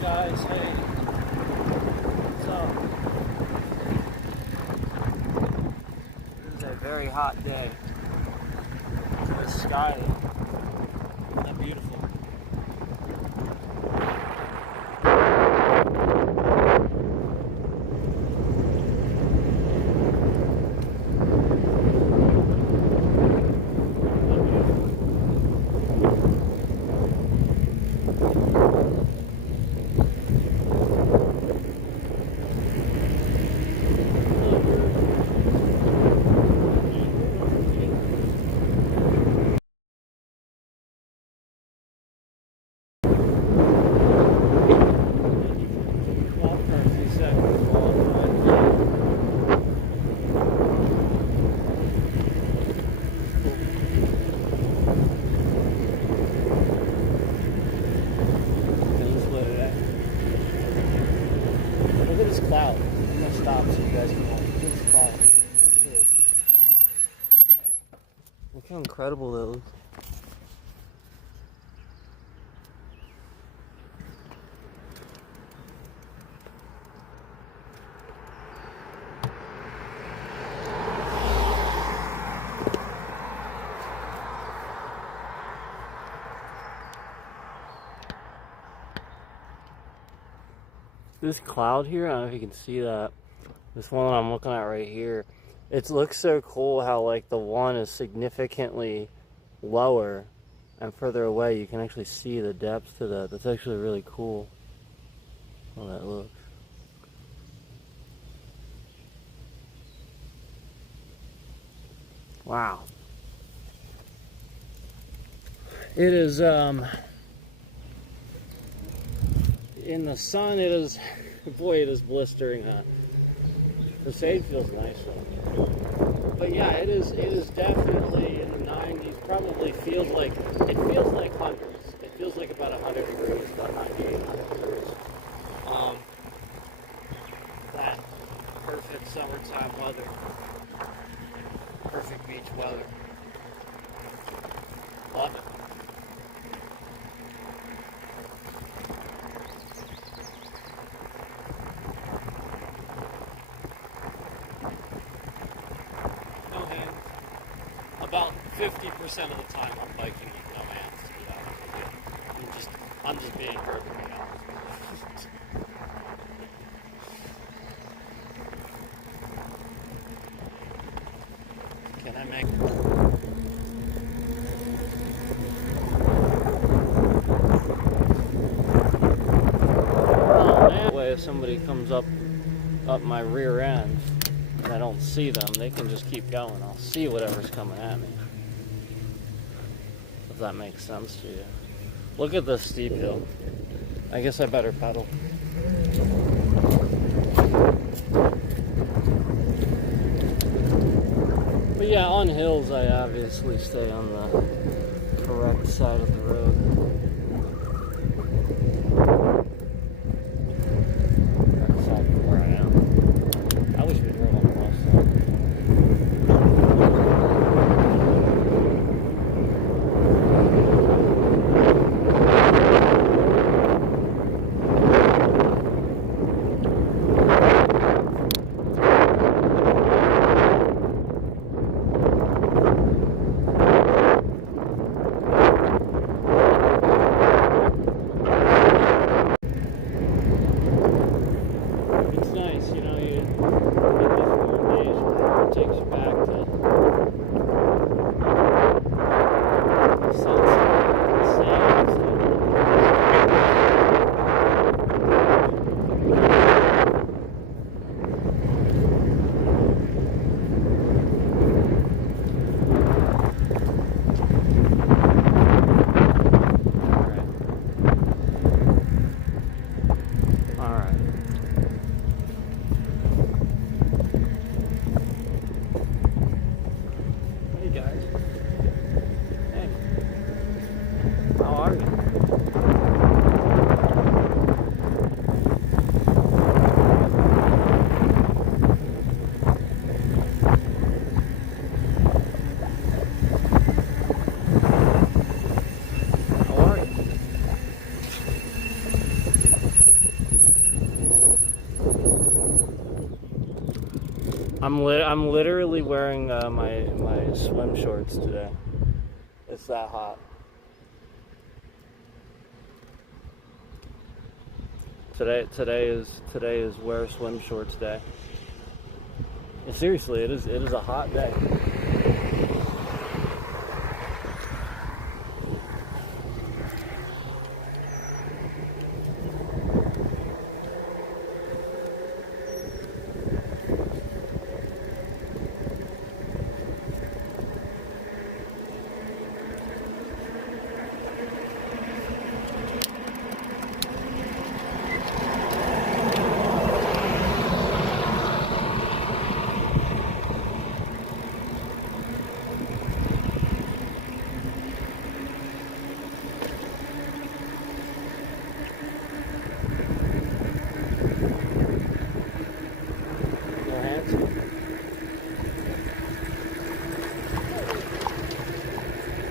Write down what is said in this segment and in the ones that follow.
Guys, hey, what's up? This is a very hot day. The sky is beautiful. Cloud. I'm gonna stop so you guys can watch. Look at this cloud. Look how incredible that looks. This cloud here, I don't know if you can see that. This one that I'm looking at right here, it looks so cool how like the one is significantly lower and further away. You can actually see the depth to that. That's actually really cool how that looks. Wow. It is in the sun, it is, boy, it is blistering hot. The shade feels nice though. But yeah, it is definitely in the 90s. Probably feels like, it feels like hundreds. It feels like about 100 degrees, about 98, 100 degrees. That perfect summertime weather. Perfect beach weather. Love it. About 50% of the time I'm biking with no hands, to be honest with you. I'm just being perfectly honest. Can I make... Oh man, if somebody comes up my rear end and I don't see them, they can just keep going. I'll see whatever's coming at me. If that makes sense to you. Look at this steep hill. I guess I better pedal. But yeah, on hills I obviously stay on the correct side of the road. Correct side of where I am. I wish we drove on the left side. I'm literally wearing my swim shorts today. It's that hot. Today is wear swim shorts day. And seriously, it is a hot day.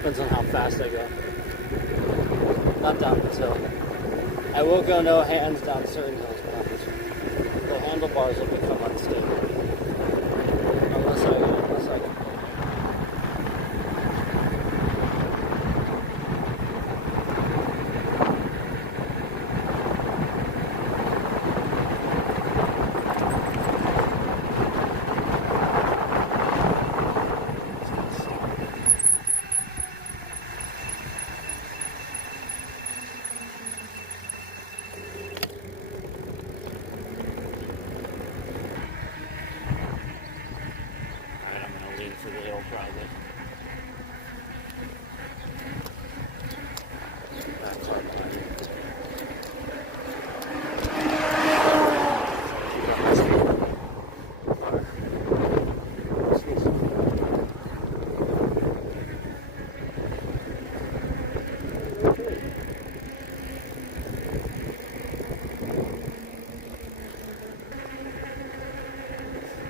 Depends on how fast I go. Not down this hill. I will go no hands down certain hills, but not this one. The handlebars will become unstable. Unless I can. For the hill probably. That car behind me.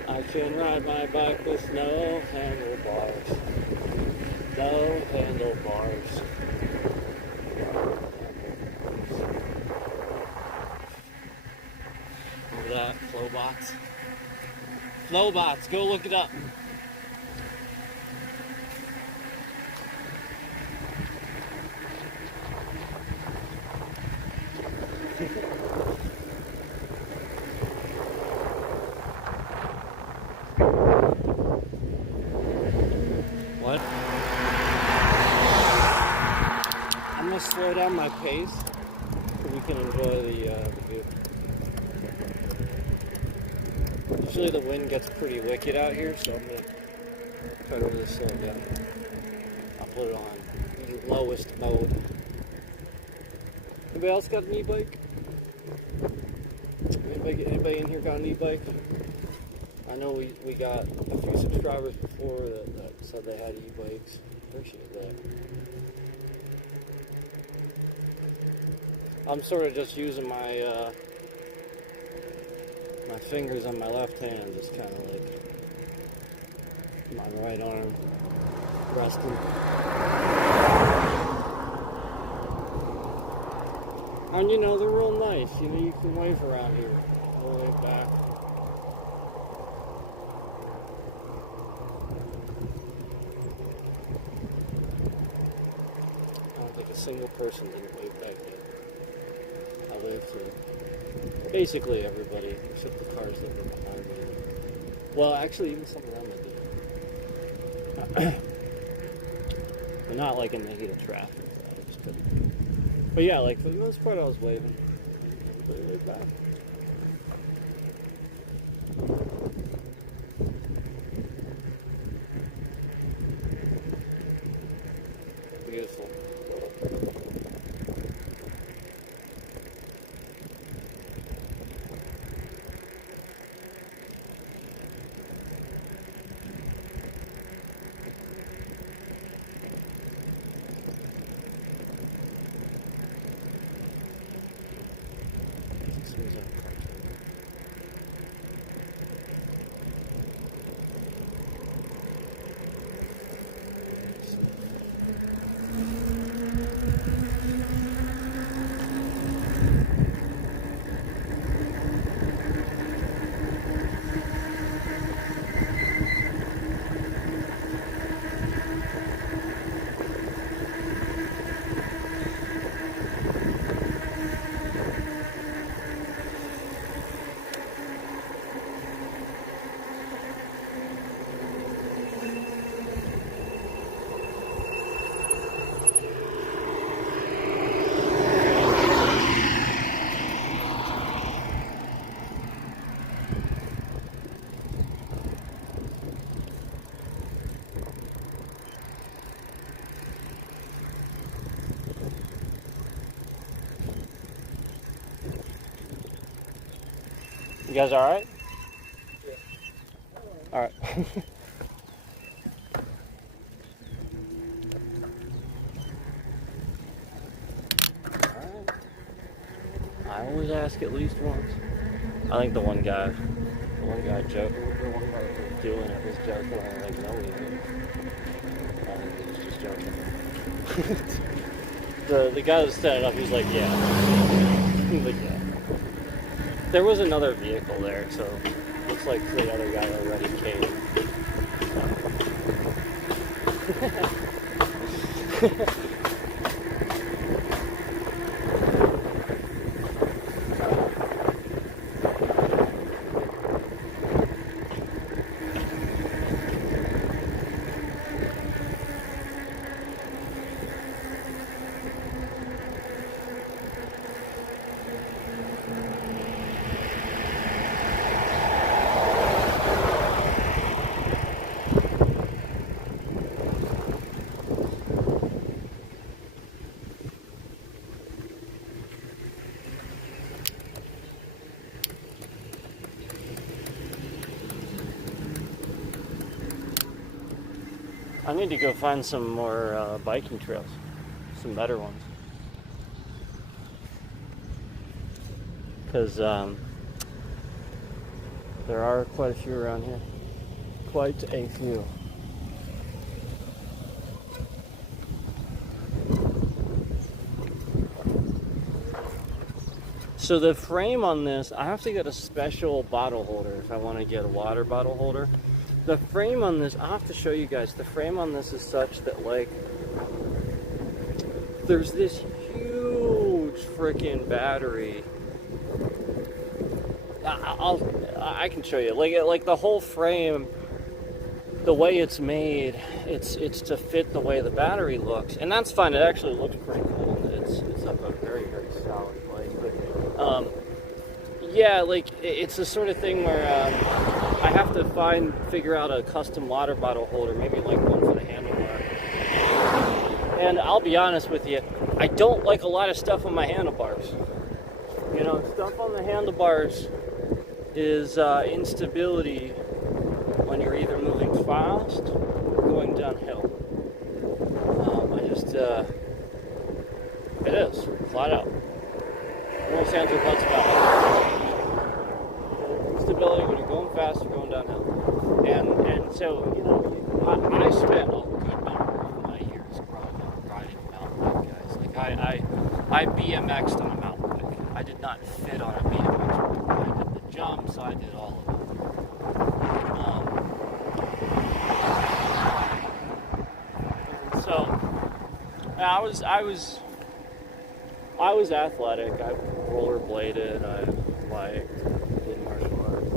I can ride my bike with no handlebars. No handlebars. Remember that? Flowbots? Flowbots, go look it up. slow down my pace so we can enjoy the view. Usually the wind gets pretty wicked out here, so I'm going to try to really slow it down. I'll put it on the lowest mode. Anybody else got an e-bike? Anybody in here got an e-bike? I know we got a few subscribers before that said they had e-bikes. Appreciate that. I'm sort of just using my my fingers on my left hand, just kind of like my right arm resting. And you know, they're real nice. You know, you can wave around here all the way back. I don't think a single person didn't wave back yet. I waved to basically everybody except the cars that were behind me. Well, actually, even some of them I did. But not like in the heat of traffic. I just couldn't. But yeah, like for the most part, I was waving. Everybody waved back. Beautiful. You guys alright? Yeah. Alright. Alright. I always ask at least once. I think the one guy joked, the one guy that was doing it was joking. I'm like, no, he isn't. I think he was just joking. the guy that was standing up, he was like, yeah. He was like, yeah. There was another vehicle there, so looks like the other guy already came. I need to go find some more biking trails, some better ones. Because there are quite a few around here. Quite a few. So the frame on this, I have to get a special bottle holder if I want to get a water bottle holder. The frame on this, I'll have to show you guys, the frame on this is such that, like, there's this huge freaking battery. I can show you, like the whole frame, the way it's made, it's to fit the way the battery looks, and that's fine. It actually looks pretty cool it's up a very, very solid place. But yeah, like it's the sort of thing where I have to figure out a custom water bottle holder, maybe like one for the handlebar. And I'll be honest with you, I don't like a lot of stuff on my handlebars. You know, stuff on the handlebars is instability when you're either moving fast or going downhill. It is, flat out. No hands or buts about it. Instability when you're going fast or going downhill. And so, you know, I spent a good number of my years growing up riding mountain bike, guys. Like, I BMX'd on a mountain bike. I did not fit on a BMX bike. I did the jumps, I did all of it. So I was athletic. I rollerbladed. I biked, did martial arts.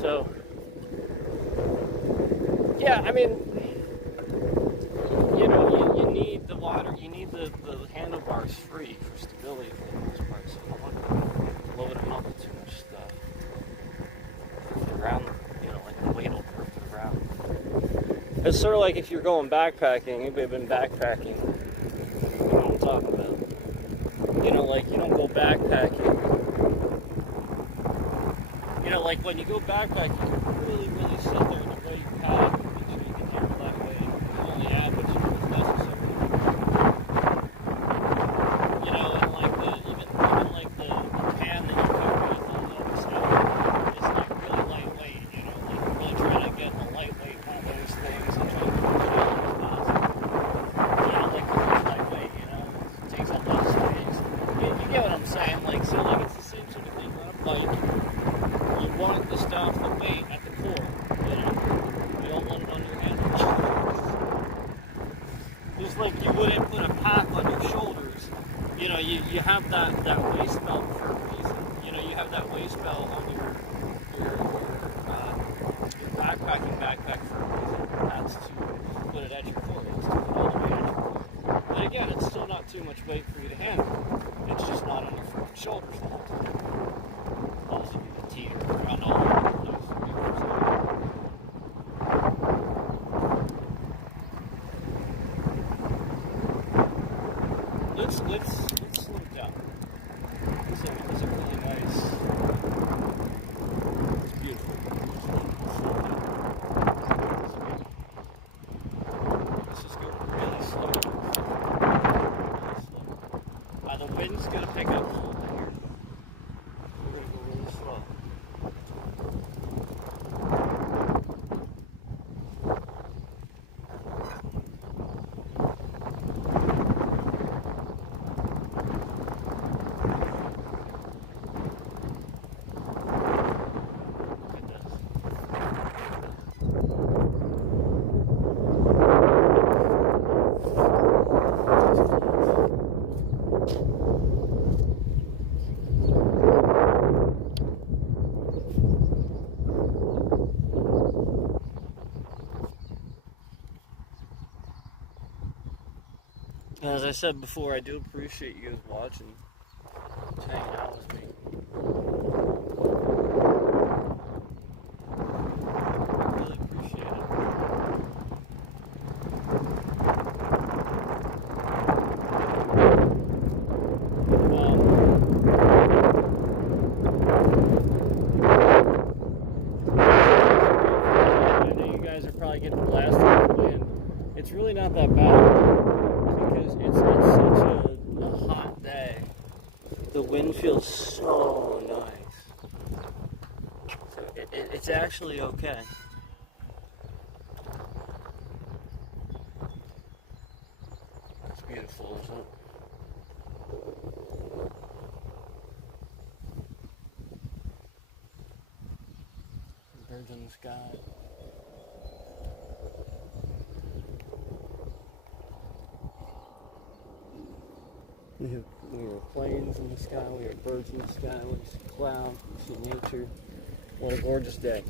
So yeah, I mean, you know, you need the water. You need the handlebars free for stability for the most part. So I don't want to load them up with too much stuff. The ground, you know, like the weight will hurt the ground. It's sort of like if you're going backpacking. Anybody been backpacking? You know what I'm talking about. You know, like you don't go backpacking. You know, like when you go backpacking, you really, really sit there and the way you pack, make sure you get careful that way. You only add what is necessary. You know, and like even like the pan that you carry on the other side is like really lightweight. You know, like you're really trying to get the lightweight on those things and try to push it out as possible. You know, like it's lightweight. You know, it takes up less space. You get what I'm saying? Like so, like it's the same sort of thing on a bike. You want the stuff, the weight at the core, you know? You don't want it on your handlebars. Just like you wouldn't put a pack on your shoulders. You know, you have that waist belt for a reason. You know, you have that waist belt on your backpacking backpack for a reason. That's to put it at your core. It's to put all the weight at your core. But again, it's still not too much weight for you to handle. It's just not on your freaking shoulders the whole time. Also, the teeter around all over the place. Let's slow down. It's a really nice. It's beautiful. Let's just go really slow. Really slow. The wind's gonna pick up a little bit here. We're gonna go really slow. As I said before, I do appreciate you guys watching, just hanging out with me. I really appreciate it. I know you guys are probably getting blasted with the wind. It's really not that bad. Because it's such a hot day. The wind feels so nice. So it's actually okay. It's beautiful, isn't it? Birds in the sky. We have planes in the sky, we have birds in the sky, we see clouds, we see nature. What a gorgeous day.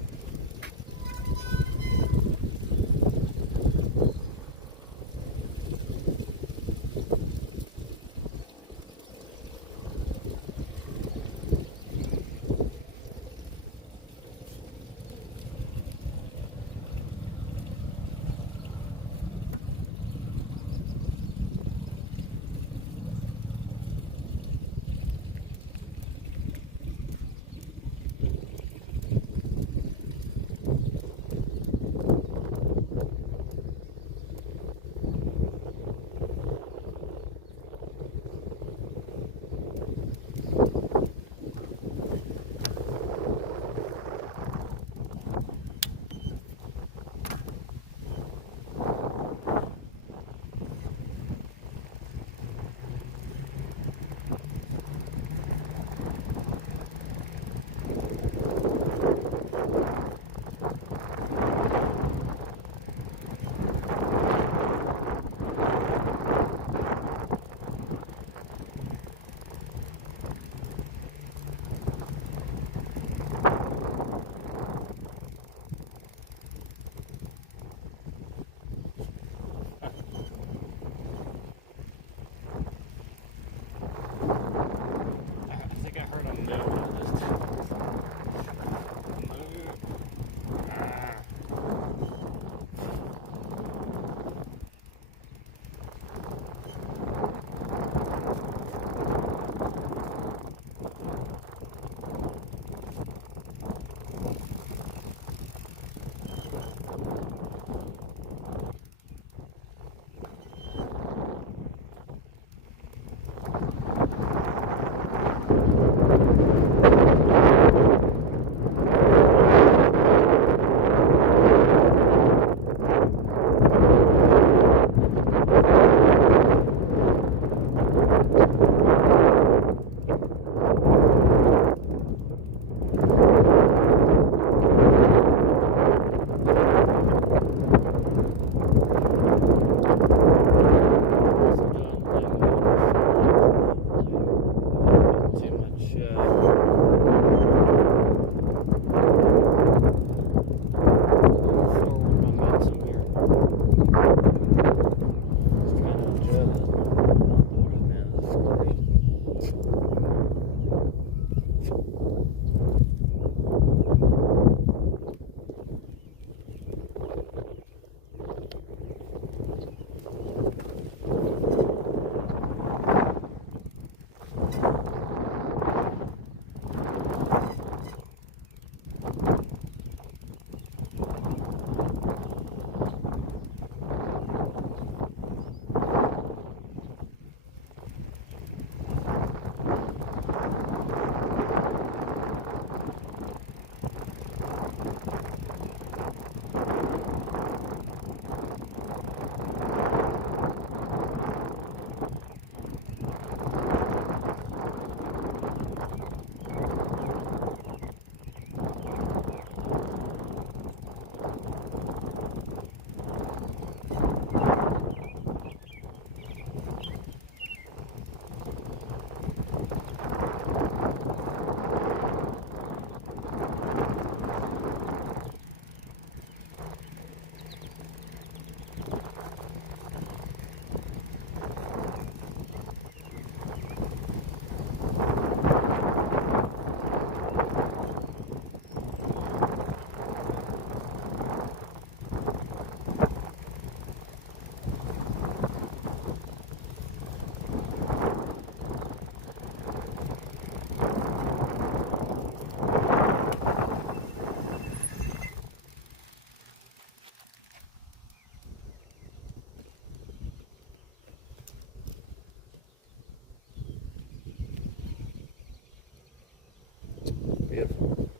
Beautiful.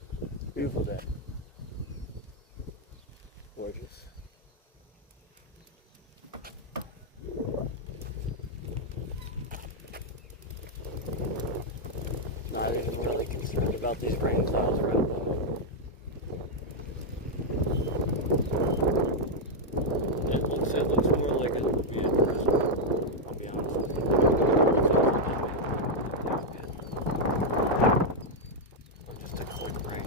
Beautiful day. Gorgeous. Not even really concerned about these rain clouds right now. It looks more like it would be a drizzle, I'll be honest with you. Or just a quick rain.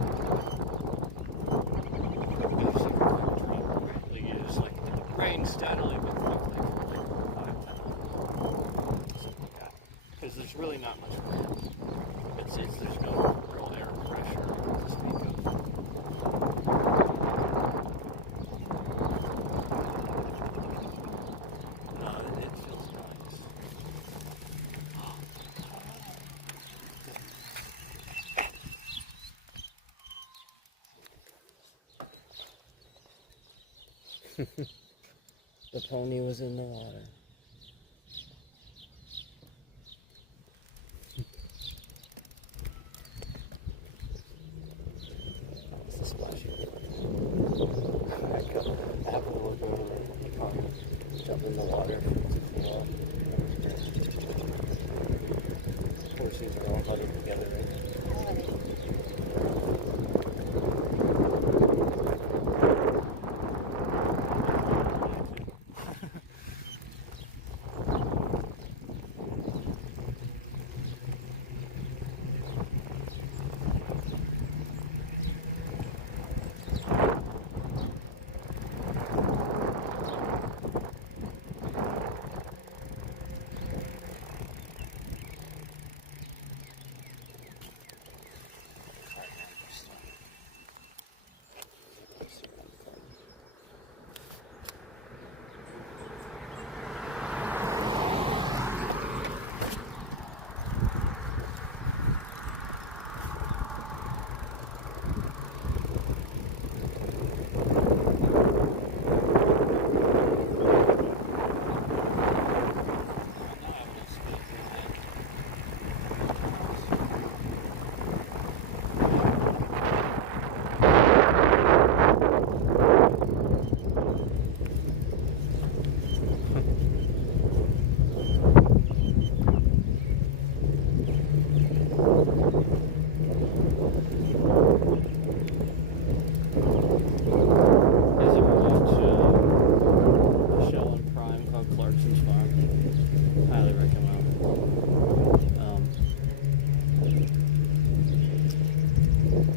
You just like rain steadily but quickly for like 5-10 minutes. Something like that. Because there's really not much wind. There's no real air pressure to speak of. It feels nice. The pony was in the water. That was the splashy part. I have to look over the pond, jump in the water to cool off. Horses are all huddled together right now.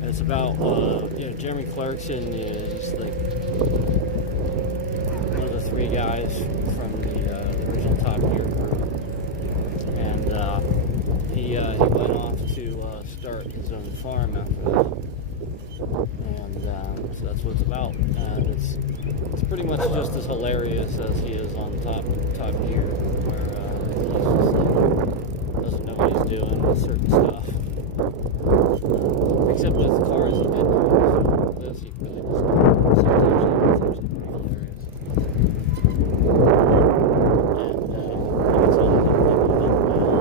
It's about, Jeremy Clarkson is like one of the 3 guys from the original Top Gear crew, and he went off to start his own farm after that, and so that's what it's about, and it's pretty much just as hilarious as he is on Top Gear, where he just like doesn't know what he's doing with certain stuff. Except with cars a bit more. This he really doesn't know. So it's actually pretty hilarious.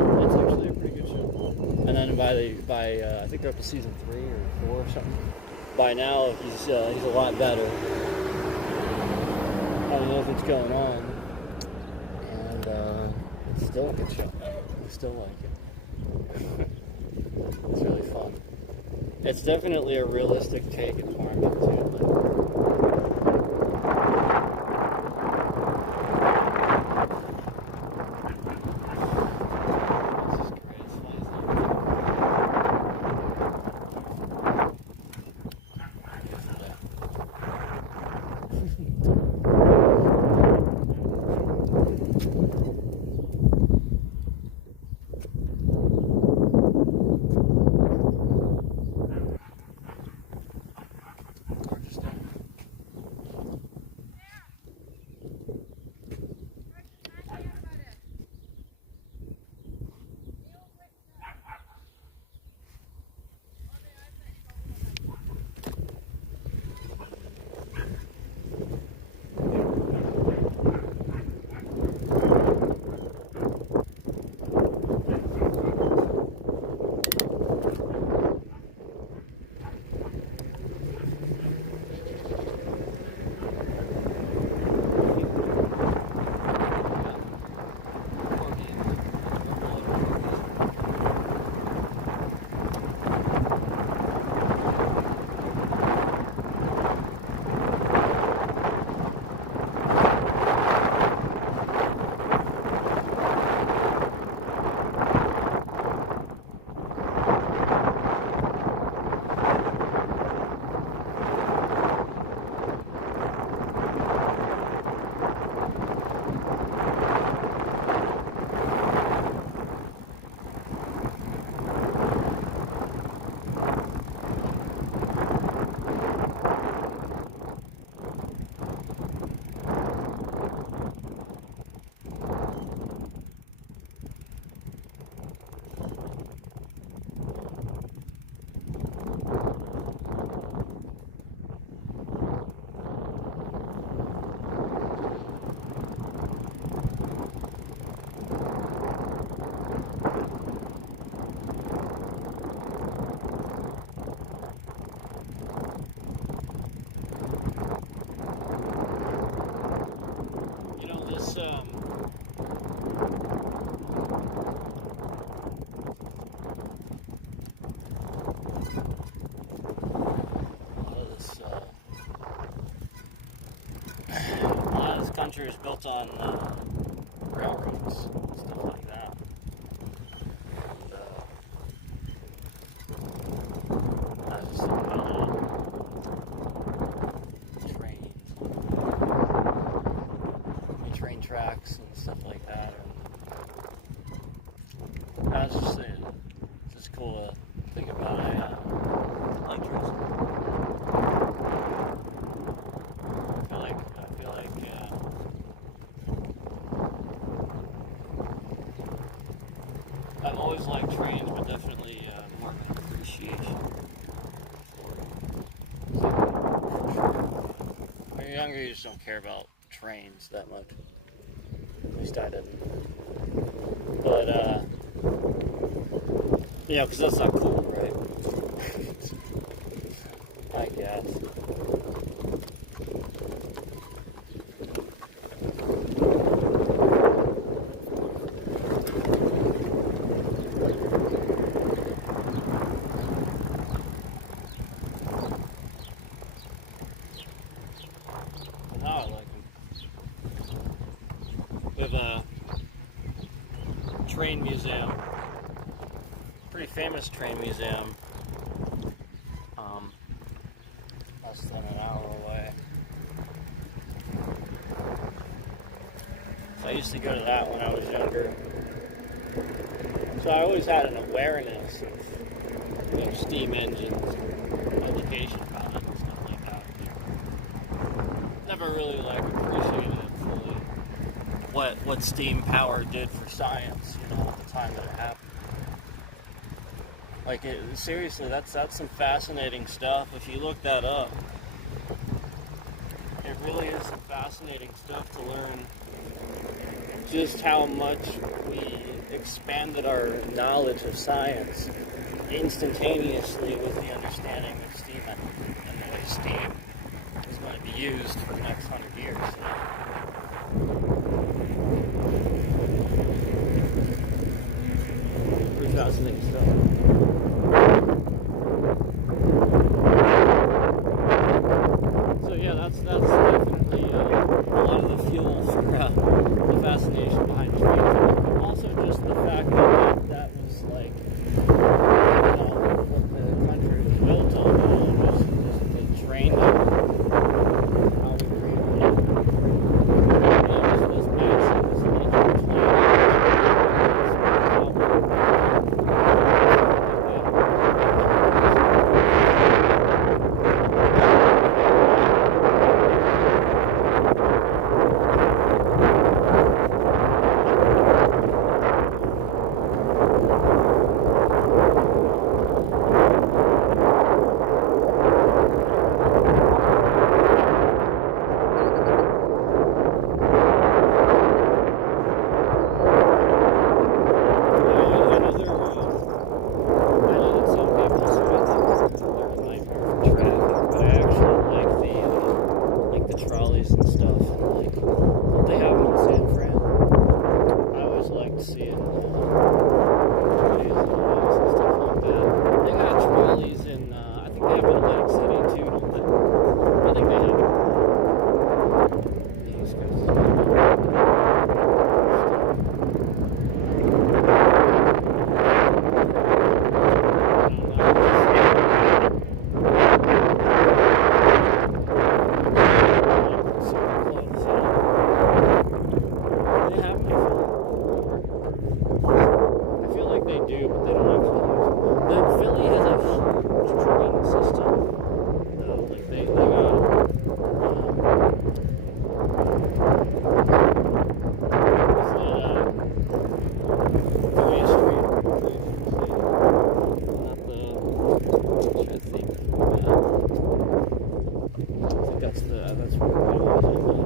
And it's actually a pretty good show. And then by I think they're up to season 3 or 4 or something. By now he's a lot better. I don't know what's going on. And it's still a good show. I still like it. It's really fun. It's definitely a realistic take at farming too. built on railroads and stuff like that. And, I was just thinking about trains, train tracks and stuff like that. And I was just saying, it's just cool to think about. I like trains. I feel like I've always liked trains, but definitely more of an appreciation for it. When you're younger, you just don't care about trains that much. At least I didn't. But, because that's not cool, right? I guess. We have a train museum, pretty famous train museum, less than an hour away. So I used to go to that when I was younger. So I always had an awareness of steam engines, application about it and stuff like that. Never really appreciated it fully. What steam power did for science, at the time that it happened. Seriously, that's some fascinating stuff. If you look that up, it really is some fascinating stuff to learn just how much we expanded our knowledge of science instantaneously with the understanding of steam engine and the way steam is going to be used for the next 100 years. Pretty fascinating stuff. So yeah, that's definitely a lot of the fuel for the fascination behind trains. Also just the fact that was what the country was built on, just the train network, how we created it. This massive, this trolleys and stuff, like what they have in San Fran. I always liked seeing videos of those and stuff like that. They got trolleys in, I think they have in Atlantic City too, don't they? I think they have. The East Coast. That's what it was,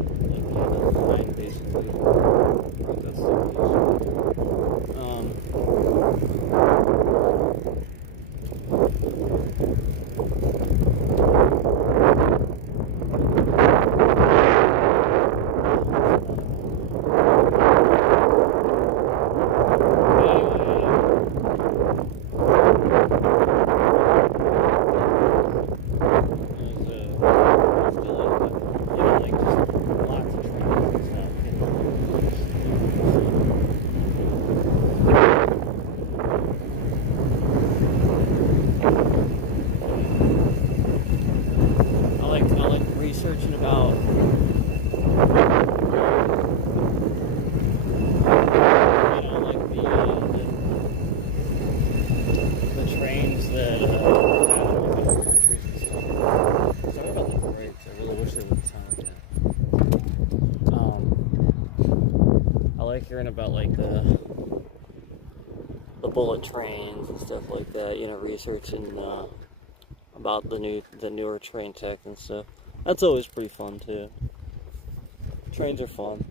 the line basically. I think that's the about like the bullet trains and stuff like that. You know, researching about the newer train tech and stuff. That's always pretty fun too. Trains are fun.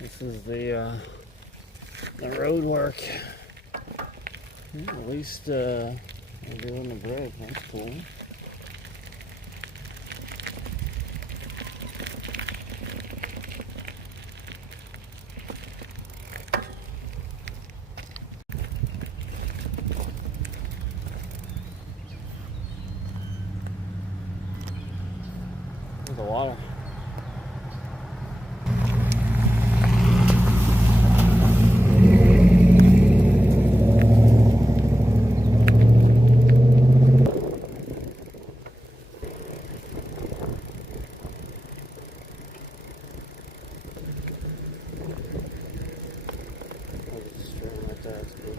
This is the road work. At least they're doing the bridge. That's cool. There's the water. That's cool.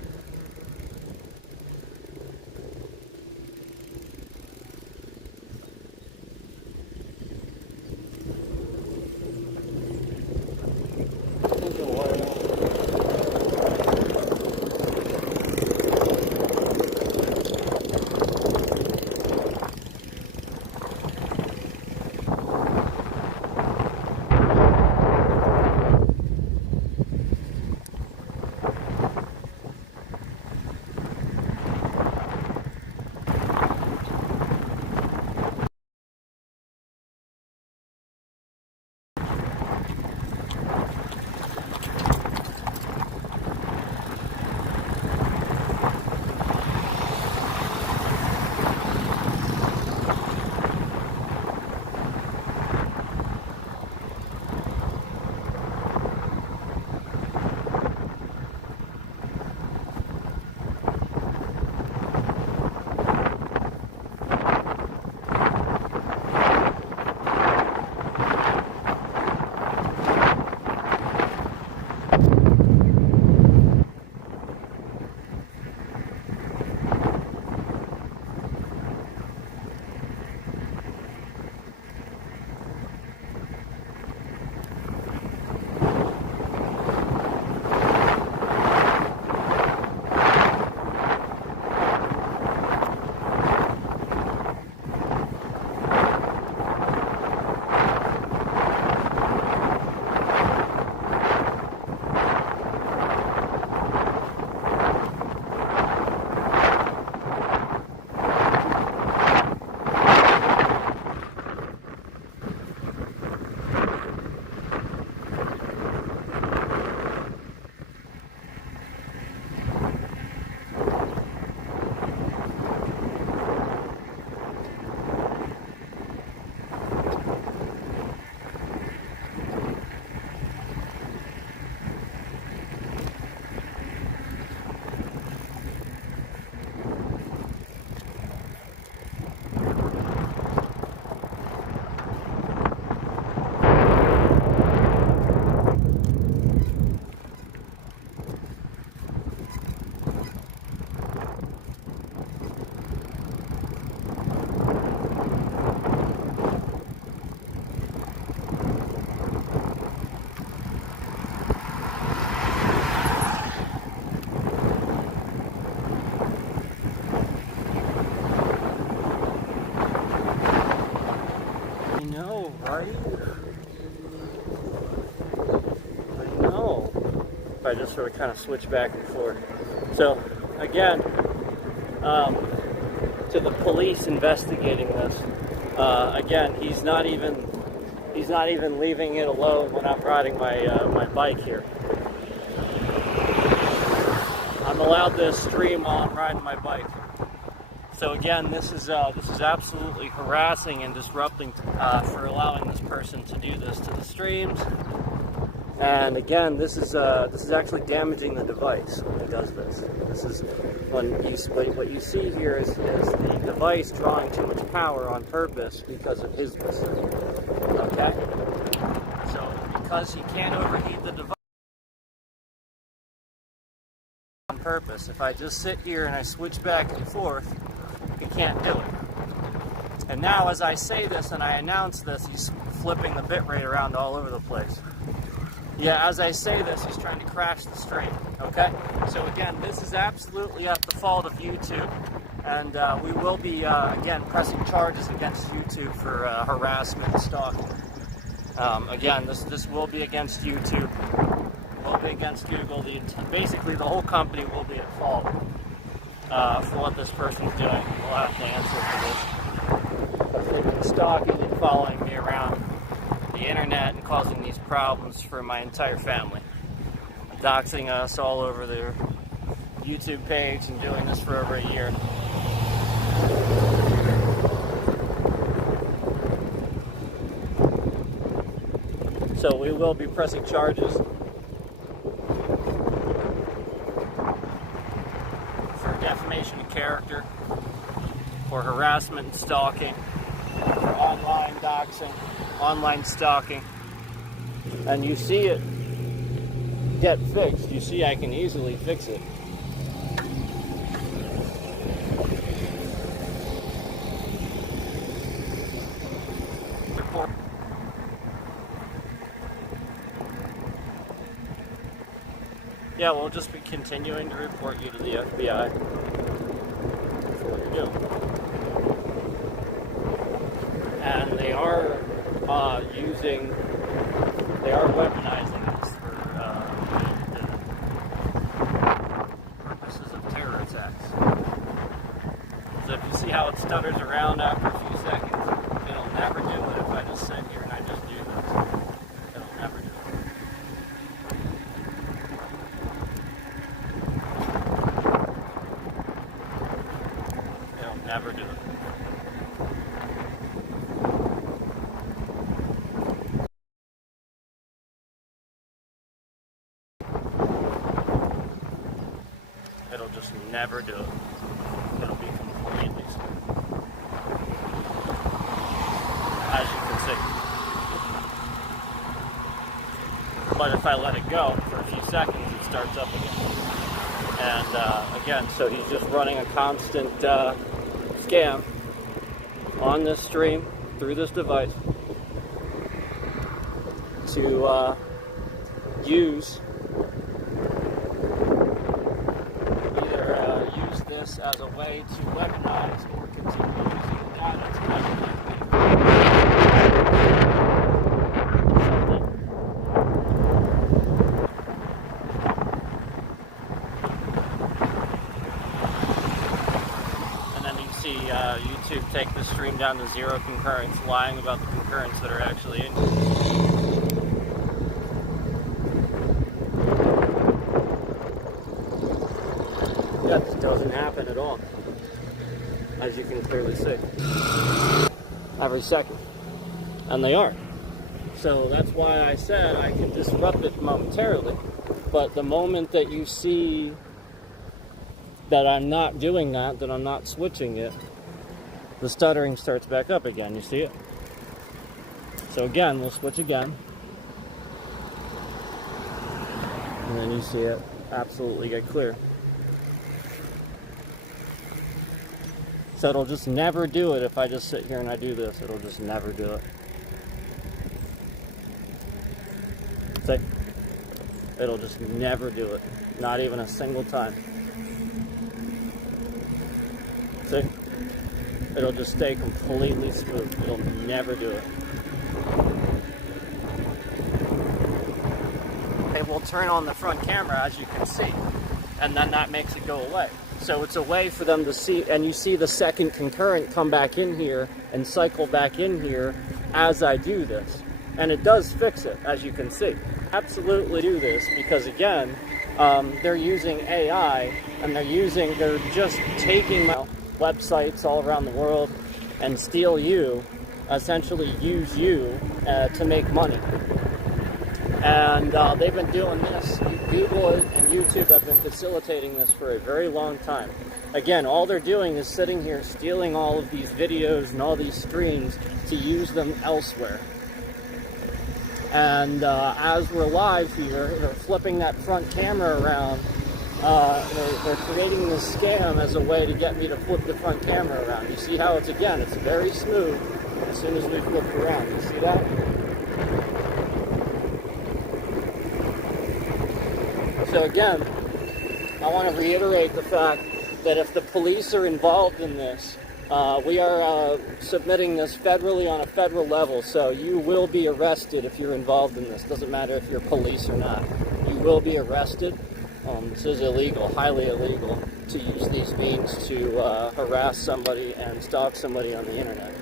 I just sort of kind of switch back and forth. So again, to the police investigating this, again, he's not even leaving it alone when I'm riding my bike here. I'm allowed to stream while I'm riding my bike. So again, this is absolutely harassing and disrupting for allowing this person to do this to the streams. And again, this is actually damaging the device when he does this. This is what you see here is the device drawing too much power on purpose because of his mistake. Okay? So because he can't overheat the device on purpose, if I just sit here and I switch back and forth, he can't do it. And now as I say this and I announce this, he's flipping the bitrate around all over the place. Yeah, as I say this, he's trying to crash the stream, okay? So again, this is absolutely at the fault of YouTube, and we will be, again, pressing charges against YouTube for harassment and stalking. Again, this will be against YouTube, will be against Google. Basically, the whole company will be at fault for what this person's doing. We'll have to answer for this. But they've been stalking and following me around the internet and causing these problems for my entire family. Doxing us all over their YouTube page and doing this for over a year. So we will be pressing charges for defamation of character, for harassment and stalking, for online doxing, online stalking, and you see it get fixed. You see I can easily fix it. Yeah, we'll just be continuing to report you to the FBI. That's what we do. And they are weaponizing this for the purposes of terror attacks. So if you see how it stutters around after a few seconds, it'll never do it if I just sit here and I just do this. It'll never do it. It'll never do it. It'll just never do it. It'll be completely smooth. As you can see. But if I let it go for a few seconds, it starts up again. And again, so he's just running a constant scam on this stream through this device to use this as a way to weaponize or continue using data to weaponize and then you see YouTube take the stream down to 0 concurrence, lying about the concurrence that are actually in. Yeah, this doesn't happen at all, as you can clearly see, every second, and they are. So that's why I said I can disrupt it momentarily, but the moment that you see that I'm not doing that I'm not switching it, the stuttering starts back up again. You see it? So again, we'll switch again, and then you see it absolutely get clear. So it'll just never do it if I just sit here and I do this. It'll just never do it. See? It'll just never do it. Not even a single time. See? It'll just stay completely smooth. It'll never do it. will turn on the front camera, as you can see, and then that makes it go away. So it's a way for them to see, and you see the second concurrent come back in here and cycle back in here as I do this. And it does fix it, as you can see. Absolutely do this because, again, they're using AI, and they're just taking websites all around the world and steal you, essentially use you to make money. And they've been doing this. Google and YouTube have been facilitating this for a very long time. Again, all they're doing is sitting here stealing all of these videos and all these streams to use them elsewhere. And as we're live here, they're flipping that front camera around. They're creating this scam as a way to get me to flip the front camera around. You see how it's very smooth as soon as we flip around. You see that? So again, I want to reiterate the fact that if the police are involved in this, we are submitting this federally on a federal level, so you will be arrested if you're involved in this. Doesn't matter if you're police or not. You will be arrested. This is illegal, highly illegal, to use these means to harass somebody and stalk somebody on the internet.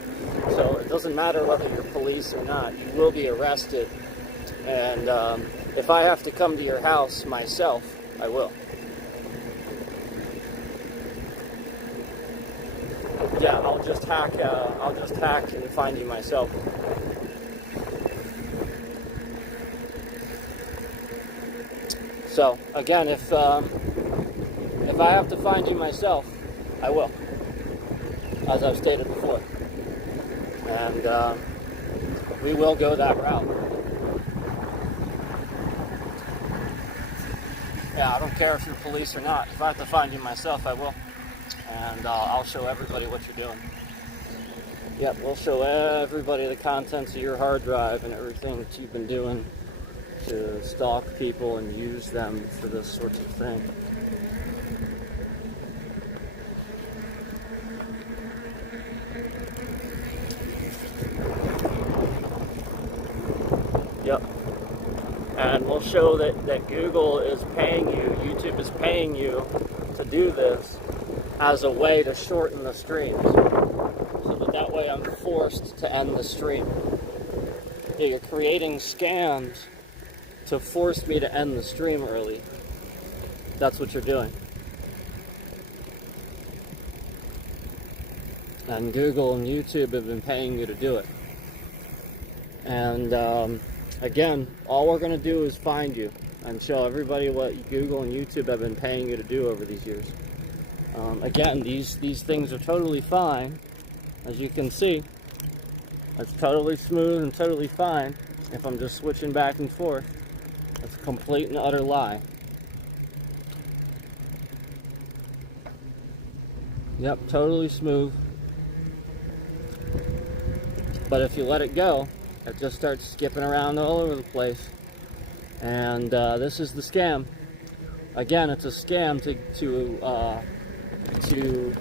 So it doesn't matter whether you're police or not. You will be arrested. And if I have to come to your house myself, I will. Yeah, I'll just hack and find you myself. So again, if I have to find you myself, I will, as I've stated before, and we will go that route. Yeah, I don't care if you're police or not. If I have to find you myself, I will. And I'll show everybody what you're doing. Yep, we'll show everybody the contents of your hard drive and everything that you've been doing to stalk people and use them for this sort of thing. Yep. And we'll show that Google is paying you, YouTube is paying you to do this as a way to shorten the streams. So that way I'm forced to end the stream. Yeah, you're creating scams to force me to end the stream early. That's what you're doing. And Google and YouTube have been paying you to do it. And again, all we're going to do is find you and show everybody what Google and YouTube have been paying you to do over these years. Again, these things are totally fine. As you can see, it's totally smooth and totally fine. If I'm just switching back and forth, it's a complete and utter lie. Yep, totally smooth. But if you let it go, it just starts skipping around all over the place. And this is the scam. Again, it's a scam to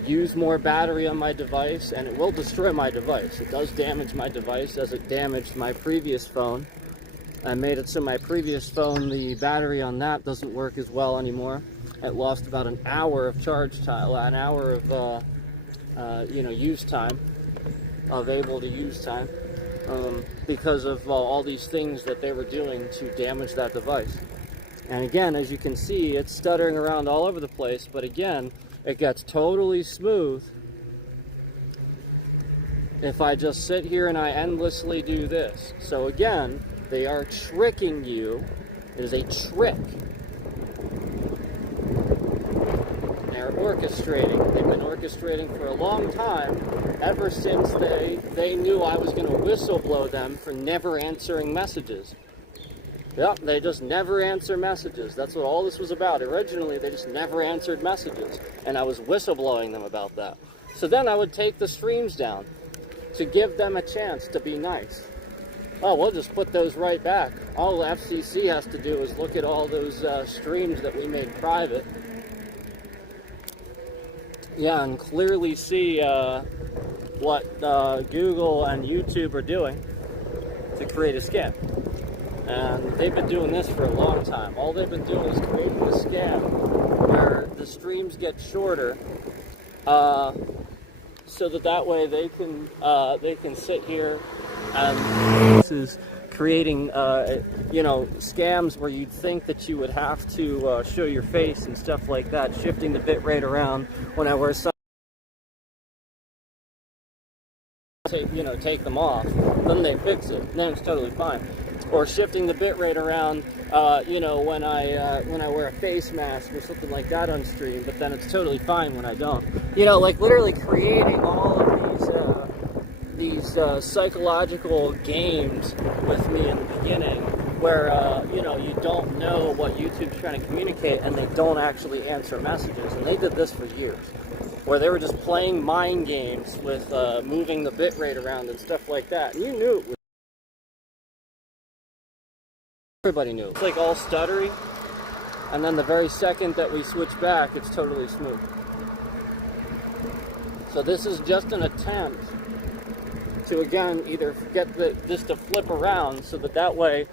use more battery on my device, and it will destroy my device. It does damage my device, as it damaged my previous phone. I made it so my previous phone, the battery on that doesn't work as well anymore. It lost about an hour of charge time, an hour of use time, available to use time, because of all these things that they were doing to damage that device. And again, as you can see, it's stuttering around all over the place, but again, it gets totally smooth if I just sit here and I endlessly do this. So again, they are tricking you. It is a trick. They're orchestrating. They've been orchestrating for a long time, ever since they knew I was going to whistleblow them for never answering messages. Yep, they just never answer messages. That's what all this was about. Originally, they just never answered messages, and I was whistleblowing them about that. So then I would take the streams down to give them a chance to be nice. Oh, we'll just put those right back. All the FCC has to do is look at all those streams that we made private. Yeah, and clearly see what Google and YouTube are doing to create a scam. And they've been doing this for a long time. All they've been doing is creating a scam where the streams get shorter, so that way they can sit here and this is creating scams where you'd think that you would have to show your face and stuff like that, shifting the bit rate around when I wear some. Take them off, then they fix it, then it's totally fine. Or shifting the bit rate around, when I wear a face mask or something like that on stream, but then it's totally fine when I don't. Like literally creating all of these psychological games with me in the beginning, where you don't know what YouTube's trying to communicate, and they don't actually answer messages. And they did this for years, where they were just playing mind games with moving the bit rate around and stuff like that. And you knew it was. Everybody knew. It's like all stuttery, and then the very second that we switch back, it's totally smooth. So this is just an attempt to, again, either get this to flip around so that way,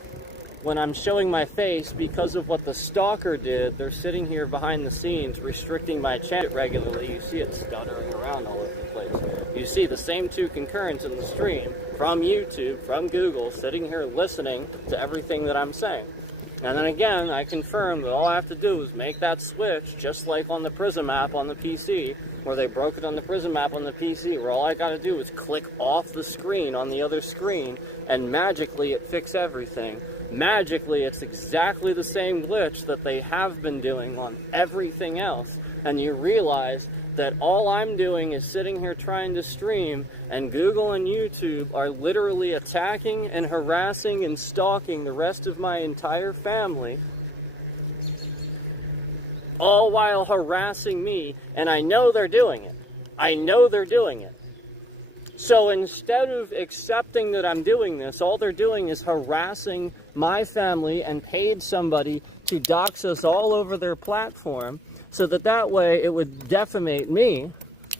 when I'm showing my face, because of what the stalker did, they're sitting here behind the scenes restricting my chat regularly. You see it stuttering around all over the place. You see the same two concurrents in the stream from YouTube, from Google, sitting here listening to everything that I'm saying. And then again, I confirm that all I have to do is make that switch, just like on the Prism app on the PC, where they broke it on the Prism app on the PC, where all I got to do is click off the screen on the other screen, and magically it fixes everything. Magically, it's exactly the same glitch that they have been doing on everything else, and you realize that all I'm doing is sitting here trying to stream, and Google and YouTube are literally attacking and harassing and stalking the rest of my entire family, all while harassing me, and I know they're doing it. I know they're doing it. So instead of accepting that I'm doing this, all they're doing is harassing my family and paid somebody to dox us all over their platform, so that way it would defamate me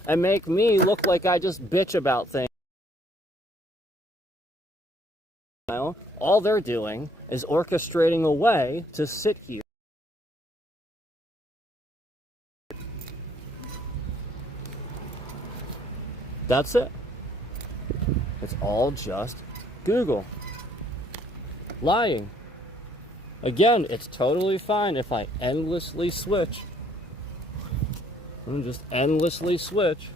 and make me look like I just bitch about things. All they're doing is orchestrating a way to sit here. That's it. It's all just Google lying. Again, it's totally fine if I endlessly switch. Just endlessly switch.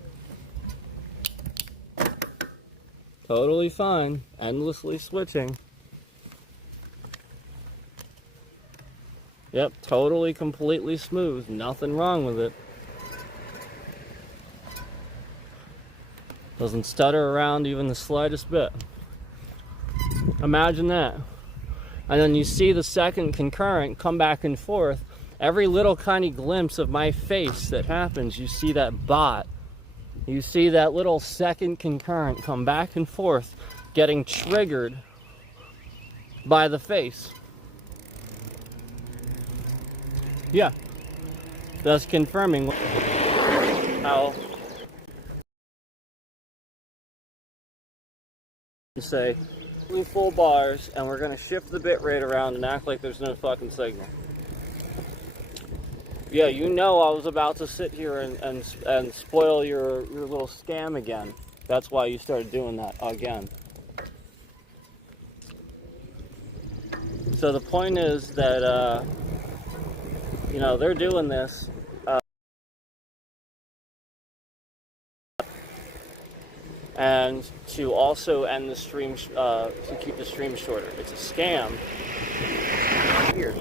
Totally fine. Endlessly switching. Yep, totally, completely smooth. Nothing wrong with it. Doesn't stutter around even the slightest bit. Imagine that. And then you see the second concurrent come back and forth. Every little tiny glimpse of my face that happens, you see that bot. You see that little second concurrent come back and forth, getting triggered by the face. Yeah. Thus confirming how say full bars, and we're going to shift the bit rate around and act like there's no fucking signal. Yeah, you know I was about to sit here and spoil your little scam again. That's why you started doing that again. So the point is that, they're doing this. And to also end the stream, to keep the stream shorter. It's a scam. Here.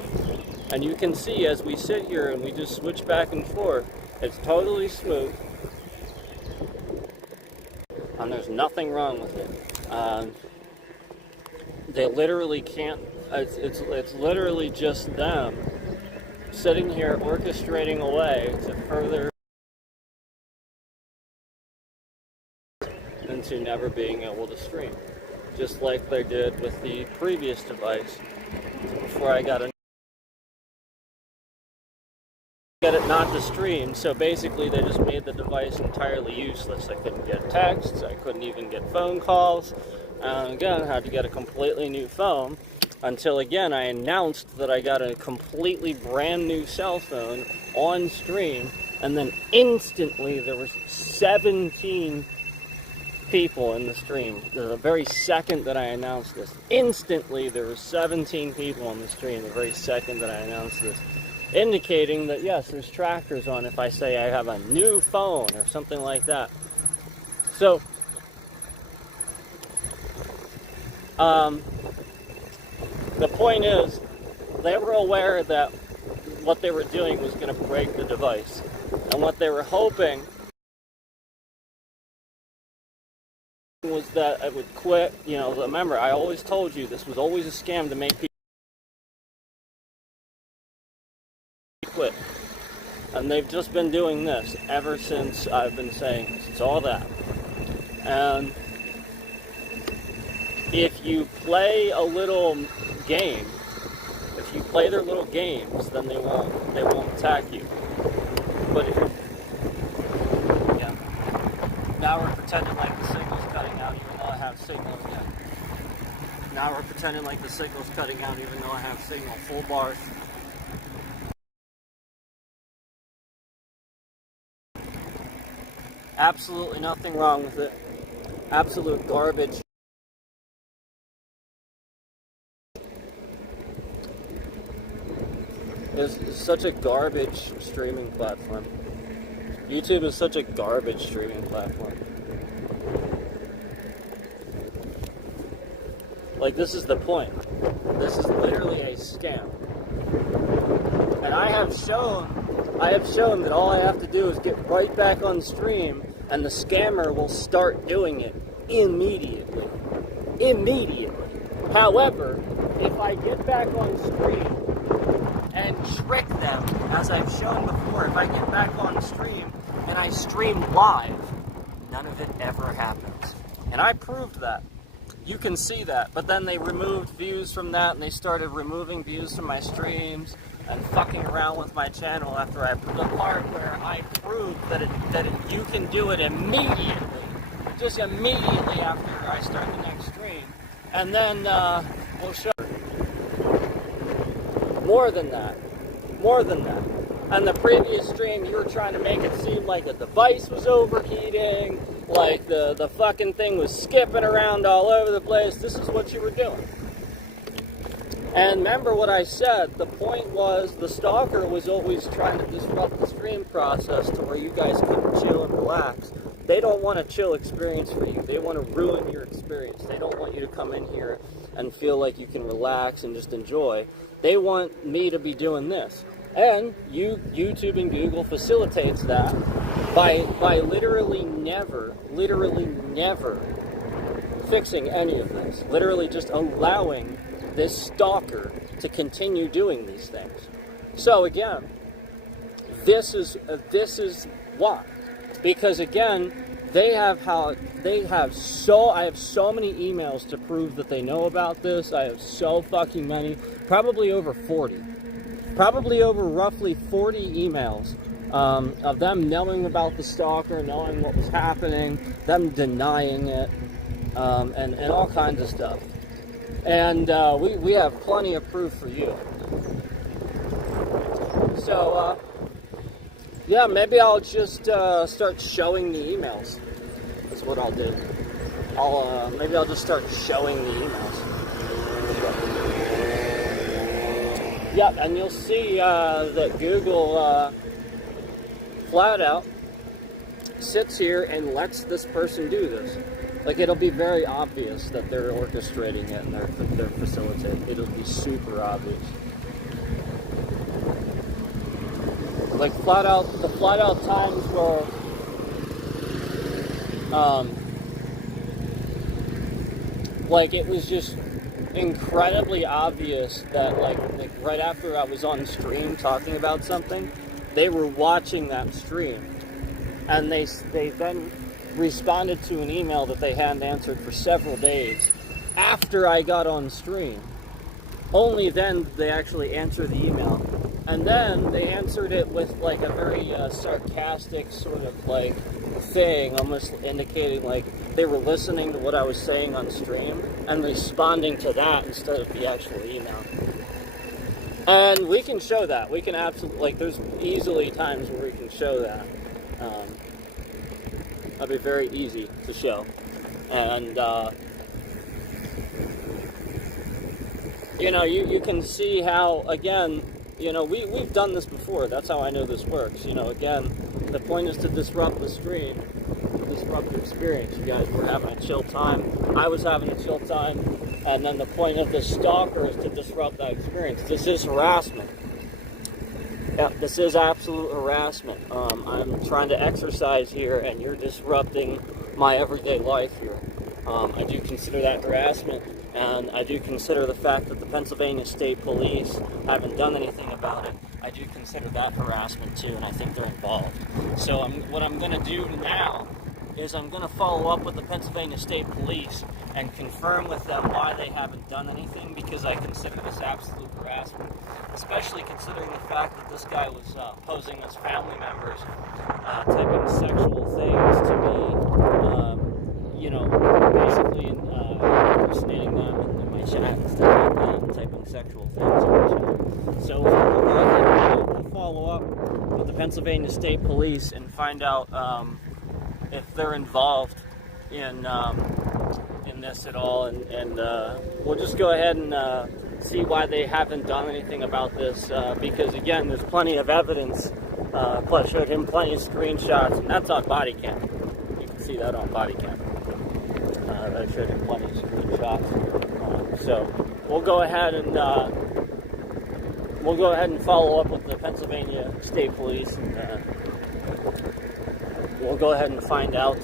And you can see as we sit here and we just switch back and forth, it's totally smooth. And there's nothing wrong with it. They literally can't, it's literally just them sitting here orchestrating a way to further into never being able to stream. Just like they did with the previous device before I got it not to stream. So basically they just made the device entirely useless. I couldn't get texts, I couldn't even get phone calls. And again, I had to get a completely new phone. Until again, I announced that I got a completely brand new cell phone on stream, and then instantly there was 17 people in the stream. The very second that I announced this, instantly there was 17 people on the stream the very second that I announced this, indicating that yes, there's trackers on if I say I have a new phone or something like that. So, the point is, they were aware that what they were doing was going to break the device. And what they were hoping was that it would quit. You know, remember, I always told you this was always a scam to make people quit. And they've just been doing this ever since I've been saying this. It's all that. And if you play a little game, if you play their little games, then they won't attack you. But if yeah, now we're pretending like the signal's cutting out, even though I have signal again. Now we're pretending like the signal's cutting out, even though I have signal full bars. Absolutely nothing wrong with it. Absolute garbage. It's such a garbage streaming platform. YouTube is such a garbage streaming platform. Like, this is the point. This is literally a scam. And I have shown that all I have to do is get right back on stream, and the scammer will start doing it immediately. Immediately. However, if I get back on stream and trick them, as I've shown before, if I get back on stream and I stream live, none of it ever happens. And I proved that. You can see that. But then they removed views from that, and they started removing views from my streams and fucking around with my channel after I put the part where I proved that you can do it immediately. Just immediately after I start the next stream. And then we'll show more than that. More than that. On the previous stream, you were trying to make it seem like the device was overheating, like the fucking thing was skipping around all over the place. This is what you were doing. And remember what I said, the point was the stalker was always trying to disrupt the stream process to where you guys couldn't chill and relax. They don't want a chill experience for you. They want to ruin your experience. They don't want you to come in here and feel like you can relax and just enjoy. They want me to be doing this. And YouTube and Google facilitates that by literally never fixing any of this. Literally just allowing this stalker to continue doing these things. So again, this is why. Because again, I have so many emails to prove that they know about this. I have so fucking many, probably over 40. Probably over roughly 40 emails of them knowing about the stalker, knowing what was happening, them denying it, and all kinds of stuff. And we have plenty of proof for you. So, yeah, maybe I'll just start showing the emails. That's what I'll do. Maybe I'll just start showing the emails. Yeah, and you'll see that Google flat out sits here and lets this person do this. Like, it'll be very obvious that they're orchestrating it and they're facilitating. It'll be super obvious. Like, the flat out times where like, it was just incredibly obvious that like right after I was on stream talking about something, they were watching that stream, and they then responded to an email that they hadn't answered for several days after I got on stream. Only then did they actually answer the email And then they answered it with like a very sarcastic sort of like thing, almost indicating like they were listening to what I was saying on stream and responding to that instead of the actual email. And we can show that. We can absolutely, like, there's easily times where we can show that. That'd be very easy to show. And, you know, you can see how, again, you know, we've done this before. That's how I know this works. You know, again, the point is to disrupt the stream, disrupt the experience. You guys were having a chill time. I was having a chill time. And then the point of the stalker is to disrupt that experience. This is harassment. Yeah, this is absolute harassment. I'm trying to exercise here, and you're disrupting my everyday life here. I do consider that harassment, and I do consider the fact that the Pennsylvania State Police haven't done anything about it. I do consider that harassment too, and I think they're involved. So what I'm going to do now is I'm going to follow up with the Pennsylvania State Police and confirm with them why they haven't done anything, because I consider this absolute harassment, especially considering the fact that this guy was posing as family members, typing sexual things to me, you know, basically impersonating them in my chat and stuff like that, and typing sexual things in my chat. So we'll go ahead and we'll follow up with the Pennsylvania State Police and find out if they're involved in this at all, and we'll just go ahead and see why they haven't done anything about this, because again, there's plenty of evidence. Plus, showed him plenty of screenshots, and that's on body cam. You can see that on body cam. I showed him plenty of screenshots. So we'll go ahead and follow up with the Pennsylvania State Police, and we'll go ahead and find out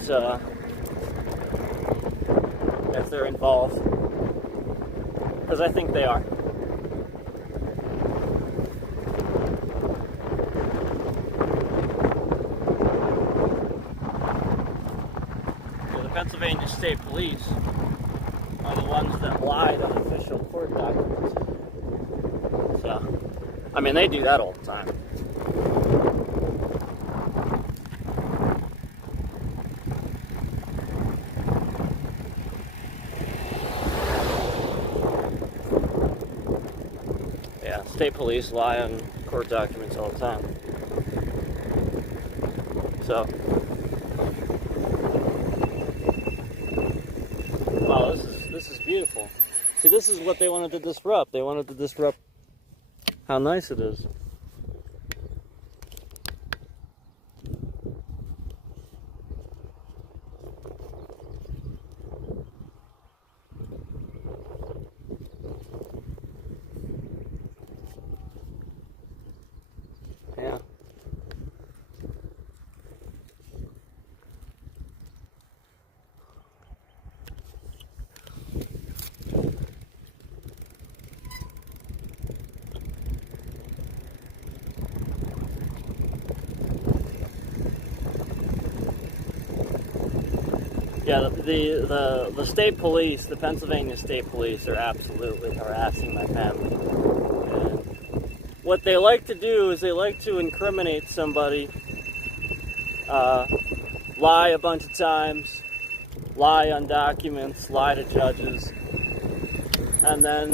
if they're involved, because I think they are. So the Pennsylvania State Police are the ones that lied on official court documents. So, I mean, they do that all the time. State police lie on court documents all the time. So, wow, this is beautiful. See, this is what they wanted to disrupt. They wanted to disrupt how nice it is. Yeah. Yeah, the state police, the Pennsylvania State Police, are absolutely harassing my family. And what they like to do is they like to incriminate somebody, lie a bunch of times, lie on documents, lie to judges, and then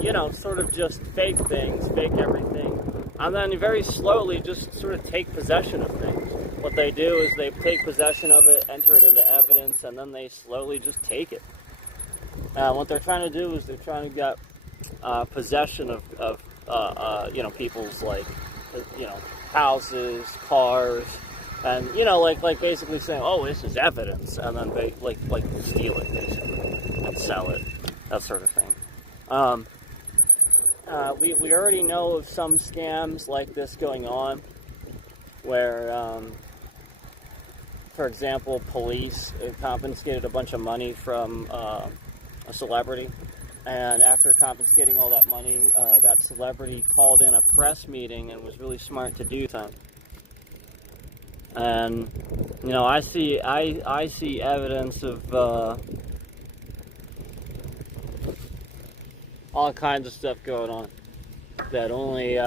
you know, sort of just fake things, fake everything, and then very slowly just sort of take possession of things. What they do is they take possession of it, enter it into evidence, and then they slowly just take it. What they're trying to do is they're trying to get possession of you know, people's, like, you know, houses, cars, and, you know, like basically saying, oh, this is evidence, and then they like steal it basically and sell it, that sort of thing. We already know of some scams like this going on, where for example, police confiscated a bunch of money from a celebrity, and after confiscating all that money, that celebrity called in a press meeting and was really smart to do that. And you know, I see evidence of all kinds of stuff going on. that only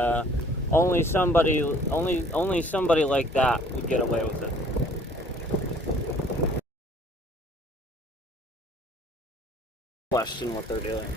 somebody like that would get away with it. Question what they're doing.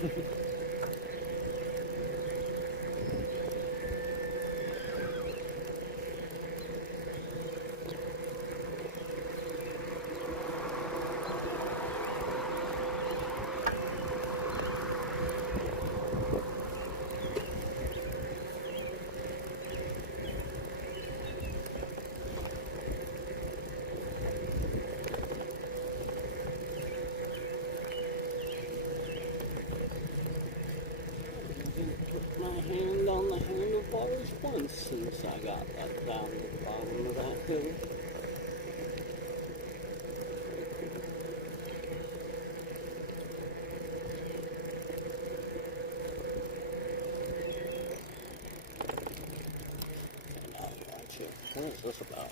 My hand on the handlebars once since I got that down to the bottom of that hill. And I'll watch it. What is this about?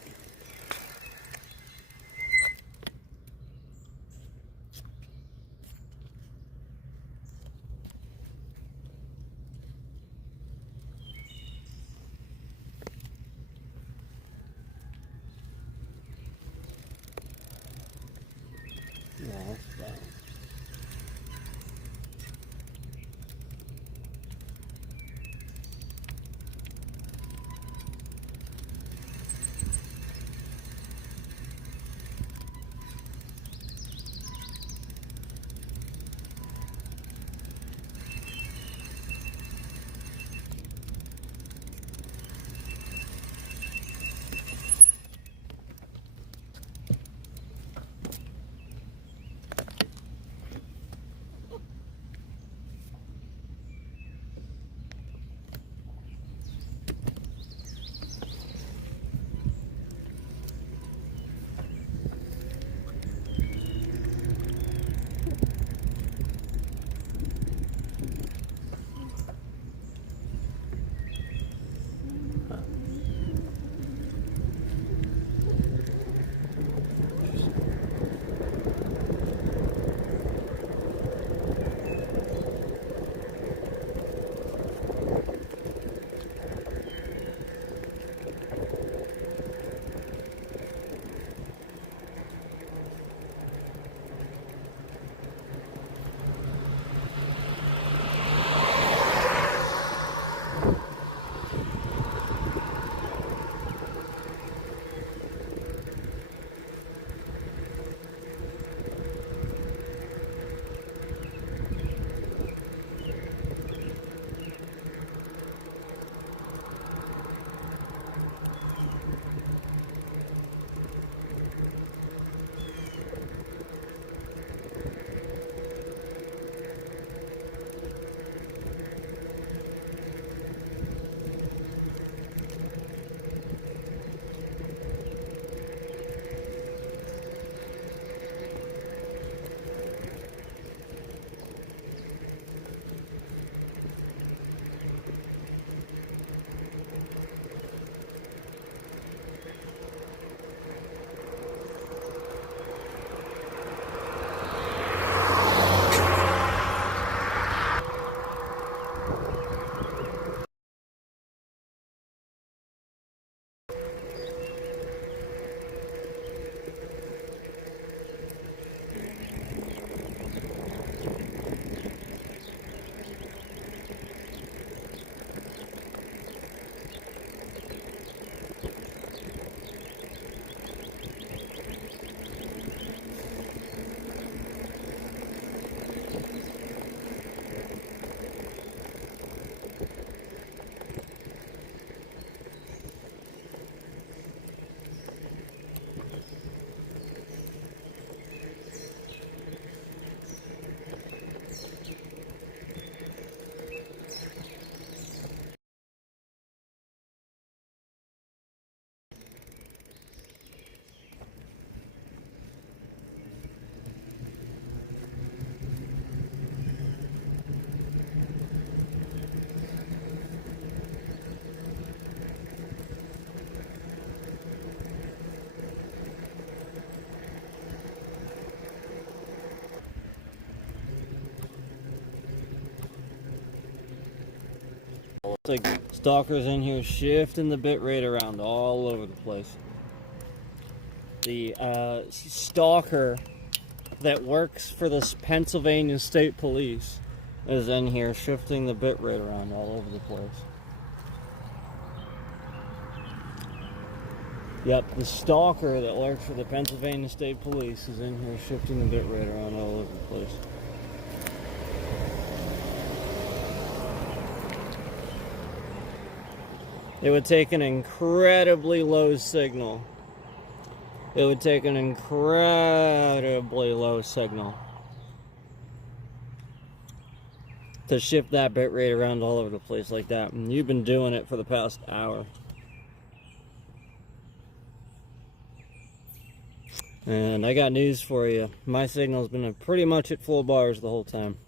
No, it's about. It's like stalkers in here shifting the bit rate around all over the place. The stalker that works for the Pennsylvania State Police is in here shifting the bit rate around all over the place. Yep, the stalker that works for the Pennsylvania State Police is in here shifting the bit rate around all over the place. It would take an incredibly low signal. It would take an incredibly low signal to shift that bit rate around all over the place like that. And you've been doing it for the past hour. And I got news for you. My signal's been pretty much at full bars the whole time.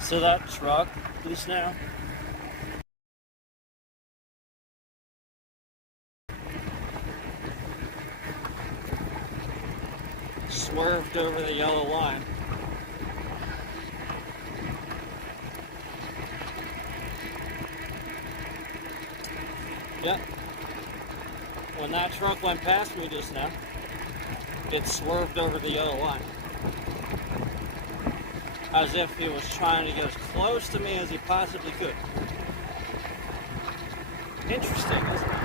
So that truck just now, swerved over the yellow line. Yep. When that truck went past me just now, it swerved over the yellow line. As if he was trying to get as close to me as he possibly could. Interesting, isn't it?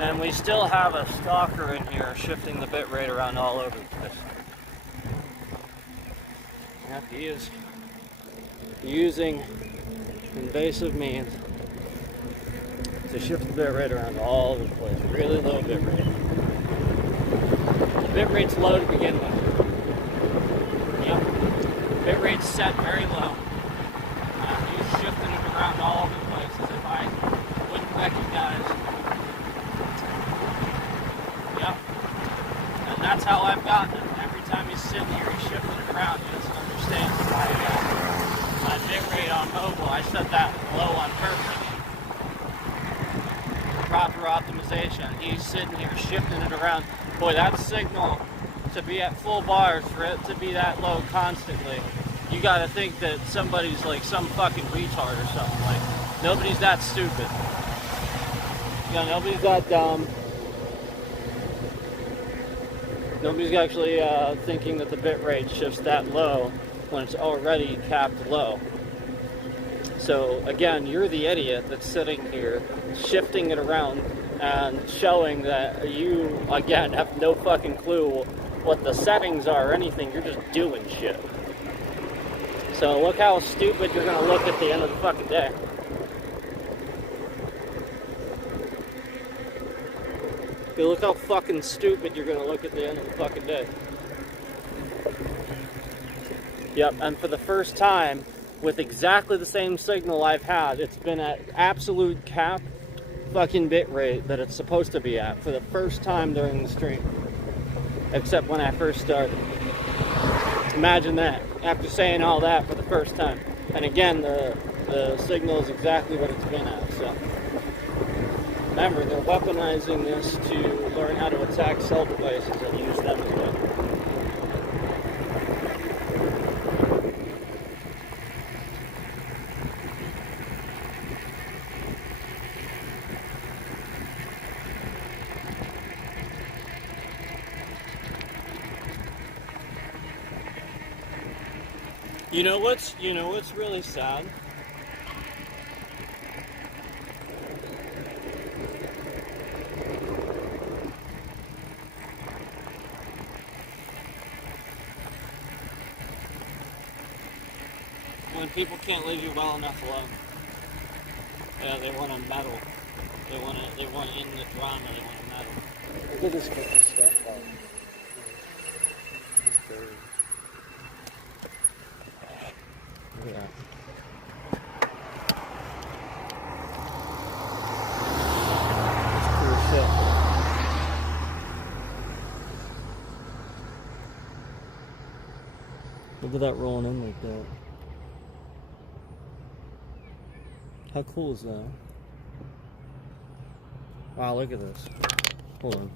And we still have a stalker in here shifting the bit rate around all over the place. Yep, he is using invasive means to shift the bit rate around all over the place. Really low bit rate. Bit rate's low to begin with. Yep. Bit rate's set very low. He's shifting it around all over the place as if I wouldn't recognize. Yep. And that's how I've gotten him. Every time he's sitting here, he's shifting it around. He doesn't understand my bit rate on mobile. I set that low on purpose. Proper optimization. He's sitting here shifting it around. Boy, that signal to be at full bars, for it to be that low constantly, you gotta think that somebody's like some fucking retard or something. Like, nobody's that stupid. Yeah, nobody's that dumb. Nobody's actually thinking that the bit rate shifts that low when it's already capped low. So again, you're the idiot that's sitting here shifting it around and showing that you, again, have no fucking clue what the settings are or anything. You're just doing shit. So look how stupid you're gonna look at the end of the fucking day. You look how fucking stupid you're gonna look at the end of the fucking day. Yep, and for the first time, with exactly the same signal I've had, it's been at absolute cap fucking bit rate that it's supposed to be at for the first time during the stream. Except when I first started. Imagine that, after saying all that for the first time. And again, the the signal is exactly what it's been at. So remember, they're weaponizing this to learn how to attack cell devices and use them as well. You know what's really sad? When people can't leave you well enough alone. Yeah, they want to meddle. They want in the drama, they want to meddle. Look at this stuff. It's dirty. Look at that. That's cool shit. Look at that rolling in like that. How cool is that? Wow, look at this. Hold on.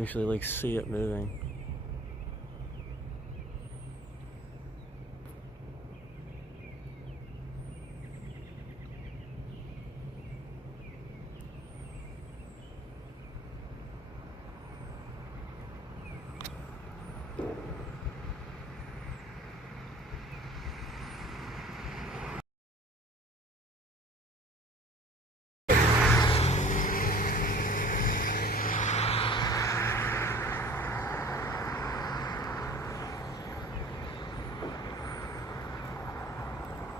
Actually, like, see it moving.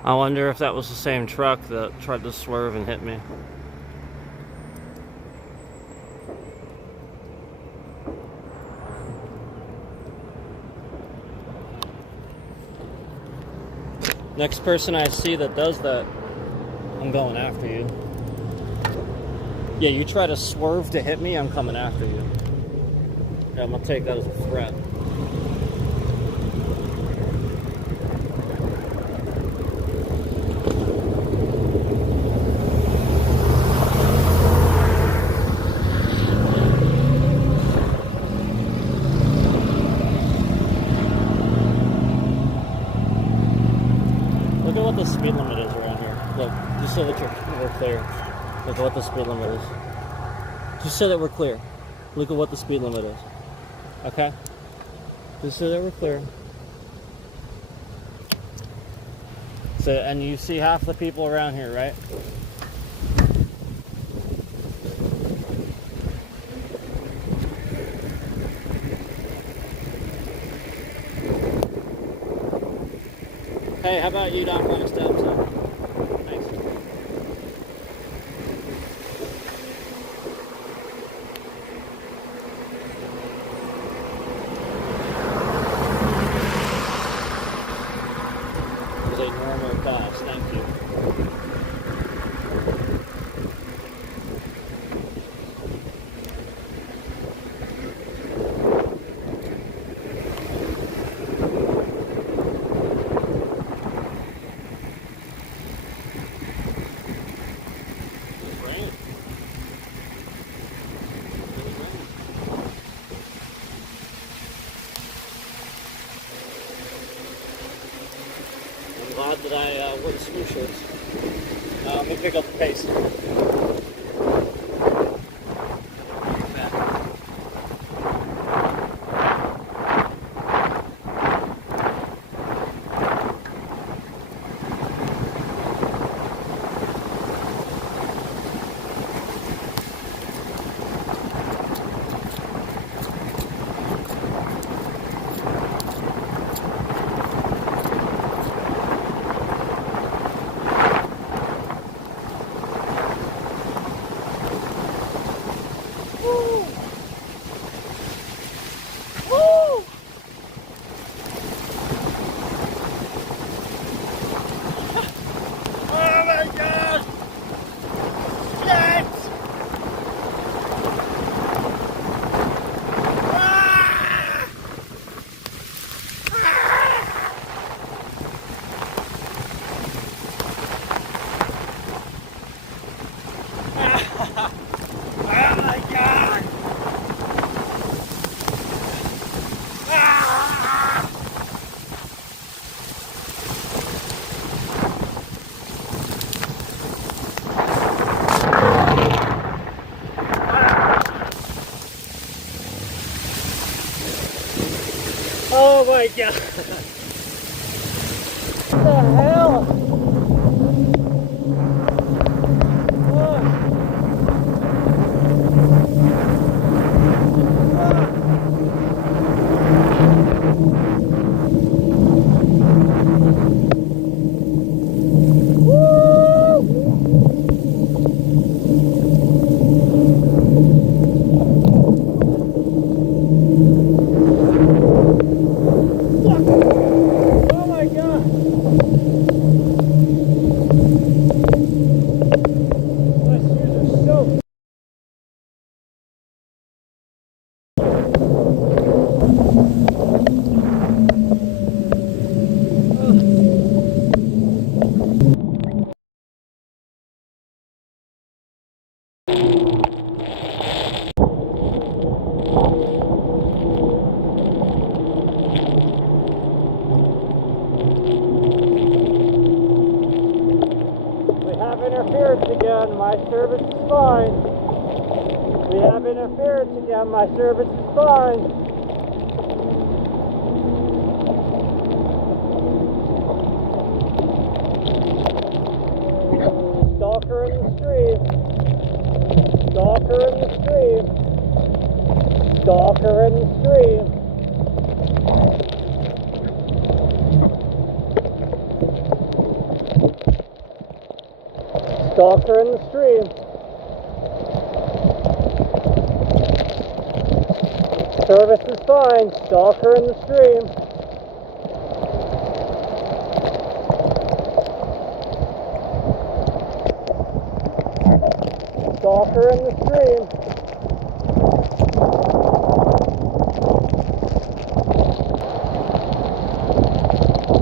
I wonder if that was the same truck that tried to swerve and hit me. Next person I see that does that, I'm going after you. Yeah, you try to swerve to hit me, I'm coming after you. Yeah, I'm gonna take that as a threat. Look at what the speed limit is around here. Look, just so that we're clear. Look at what the speed limit is. Just so that we're clear. Look at what the speed limit is. Okay? Just so that we're clear. So, and you see half the people around here, right? Hey, how about you not going stop sign? Thanks. It was a normal cost, thank you. I'm glad that I wore the school shorts. I'm gonna pick up the pace. my god! What the hell? Interference again, my service is fine. We have interference again, my service is fine. Stalker in the stream. Stalker in the stream. Stalker in the stream. Stalker in the stream. Service is fine. Stalker in the stream. Stalker in the stream.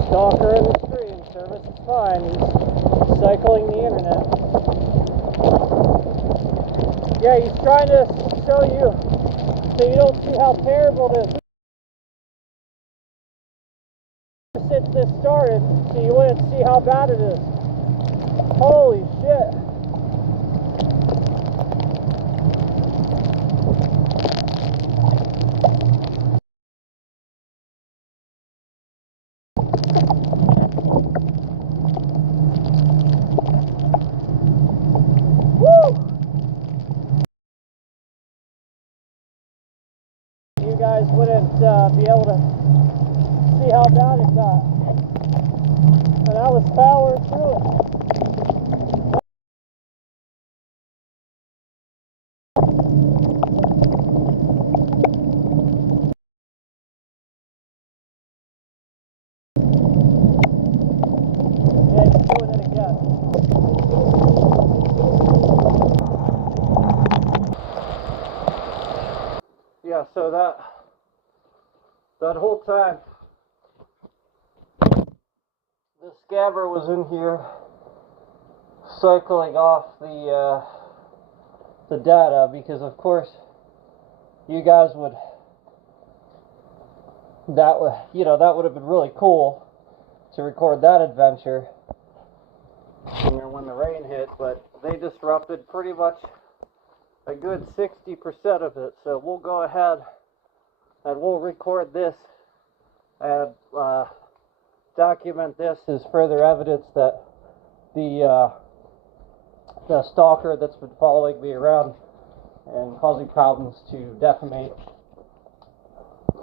Stalker in the stream. Service is fine. He's cycling the internet. Yeah, he's trying to show you so you don't see how terrible it is. Since this started, so you wouldn't see how bad it is. Holy shit. You guys wouldn't be able to see how bad it got. And I was powering through it. Yeah, he's doing it again. Yeah, so that whole time the scabber was in here cycling off the data, because of course you guys would that would have been really cool to record that adventure when the rain hit, but they disrupted pretty much a good 60% of it. So we'll go ahead and we'll record this and document this as further evidence that the stalker that's been following me around and causing problems to defamate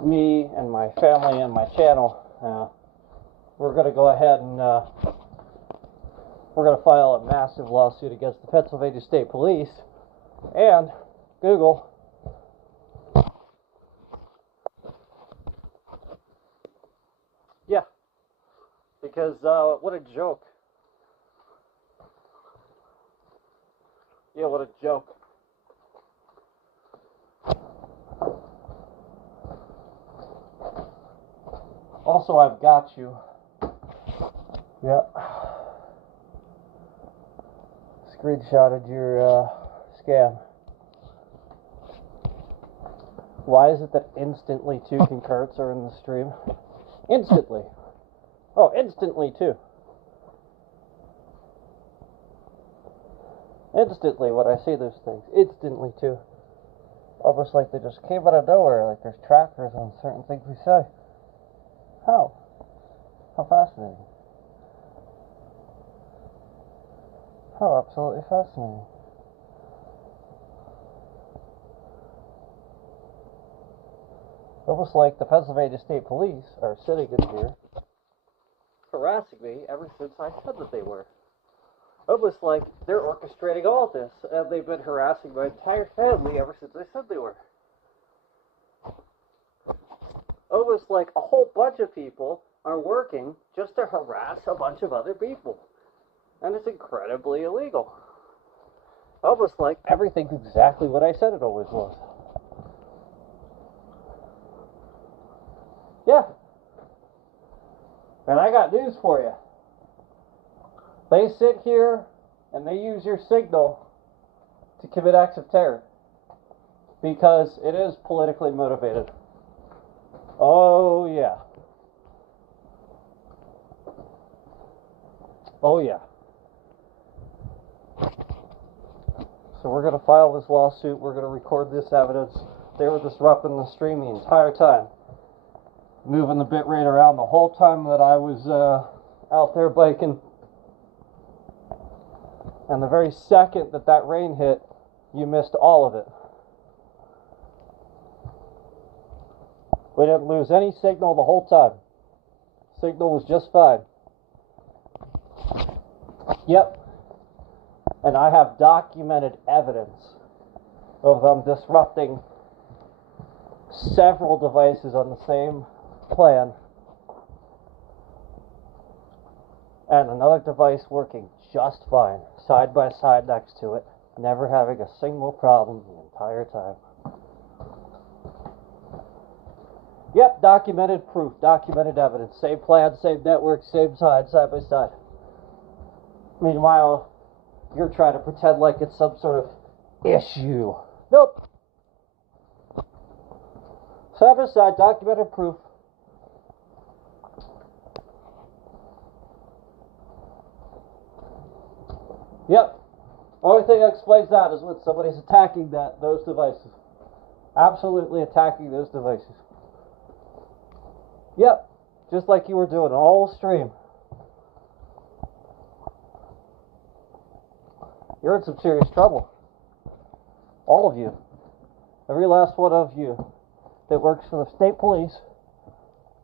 me and my family and my channel, we're going to go ahead and we're going to file a massive lawsuit against the Pennsylvania State Police and Google. Yeah, because what a joke. Yeah, what a joke. Also, I've got you. Yep. Screenshotted your scam. Why is it that instantly 2 concurrents are in the stream? Instantly. Oh, instantly too. Instantly when I see those things. Instantly too. Almost like they just came out of nowhere, like there's trackers on certain things we say. How? How fascinating. How absolutely fascinating. Almost like the Pennsylvania State Police are sitting in here harassing me ever since I said that they were. Almost like they're orchestrating all of this, and they've been harassing my entire family ever since I said they were. Almost like a whole bunch of people are working just to harass a bunch of other people. And it's incredibly illegal. Almost like everything's exactly what I said it always was. Yeah. And I got news for you. They sit here and they use your signal to commit acts of terror. Because it is politically motivated. Oh, yeah. Oh, yeah. So we're going to file this lawsuit. We're going to record this evidence. They were disrupting the stream the entire time. Moving the bit rate around the whole time that I was out there biking. And the very second that that rain hit, you missed all of it. We didn't lose any signal the whole time. Signal was just fine. Yep. And I have documented evidence of them disrupting several devices on the same plan. And another device working just fine, side by side next to it, never having a single problem the entire time. Yep, documented proof, documented evidence. Same plan, same network, same side by side. Meanwhile, you're trying to pretend like it's some sort of issue. Nope. Side by side, documented proof. Yep. Only thing that explains that is when somebody's attacking those devices. Absolutely attacking those devices. Yep. Just like you were doing all stream. You're in some serious trouble. All of you. Every last one of you that works for the state police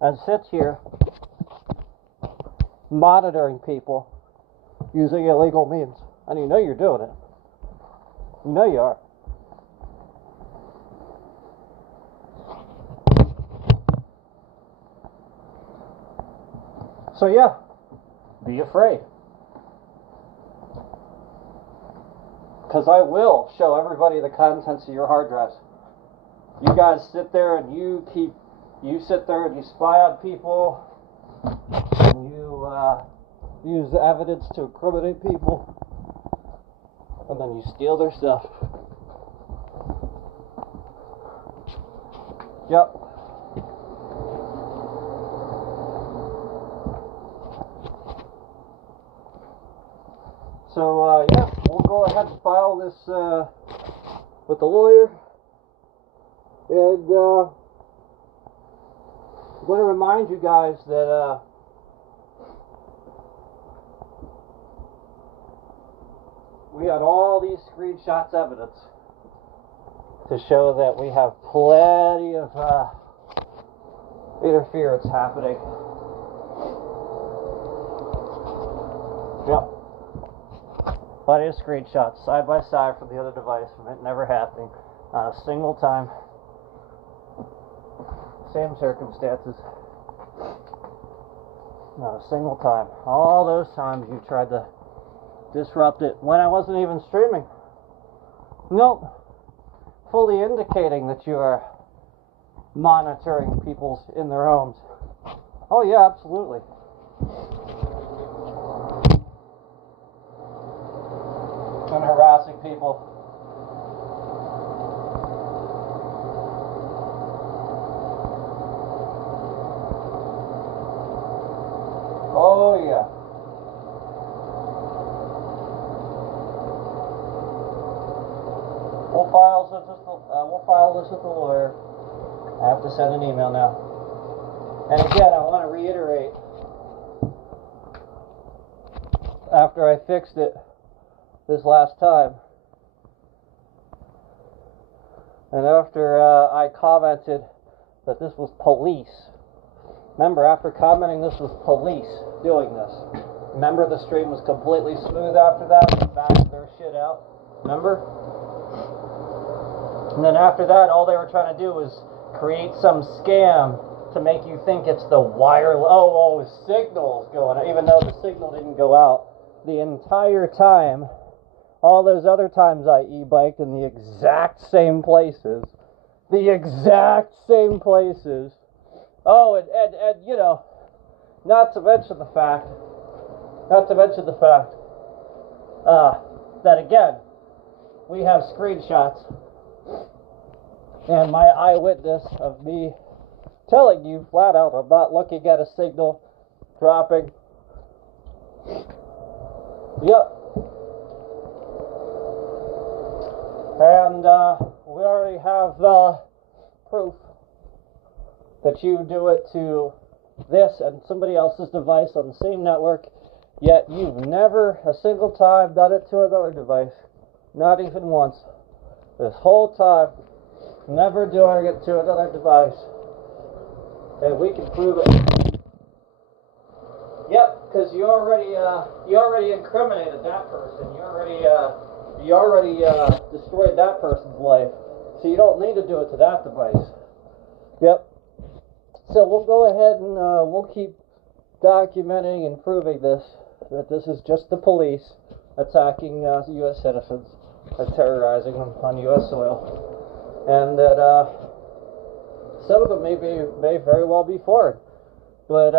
and sits here monitoring people using illegal means. And you know you're doing it. You know you are. So yeah, be afraid. Because I will show everybody the contents of your hard drives. You guys sit there and you sit there and you spy on people. And you use the evidence to incriminate people. And then you steal their stuff. Yep. So, yeah, we'll go ahead and file this with the lawyer. And I'm going to remind you guys that we had all these screenshots evidence to show that we have plenty of interference happening. Yep. Plenty of screenshots side by side from the other device from it never happening. Not a single time. Same circumstances. Not a single time. All those times you tried to disrupt it when I wasn't even streaming. Nope. Fully indicating that you are monitoring people in their homes. Oh yeah, absolutely. And harassing people. Oh yeah. We'll file this with the lawyer. I have to send an email now. And again, I want to reiterate, after I fixed it this last time, and after I commented that this was police, remember, after commenting this was police doing this, remember the stream was completely smooth after that, they backed their shit out, remember? And then after that, all they were trying to do was create some scam to make you think it's the signal's going on, even though the signal didn't go out the entire time. All those other times I e-biked in the exact same places. Oh, and you know, not to mention the fact that again, we have screenshots and my eyewitness of me telling you flat out I'm not looking at a signal dropping. Yep. And we already have proof that you do it to this and somebody else's device on the same network, yet you've never a single time done it to another device. Not even once. This whole time, never doing it to another device. And we can prove it. Yep, because you already incriminated that person. You already destroyed that person's life. So you don't need to do it to that device. Yep. So we'll go ahead and we'll keep documenting and proving this, that this is just the police attacking U.S. citizens and terrorizing them on U.S. soil. And that some of them may very well be foreign, but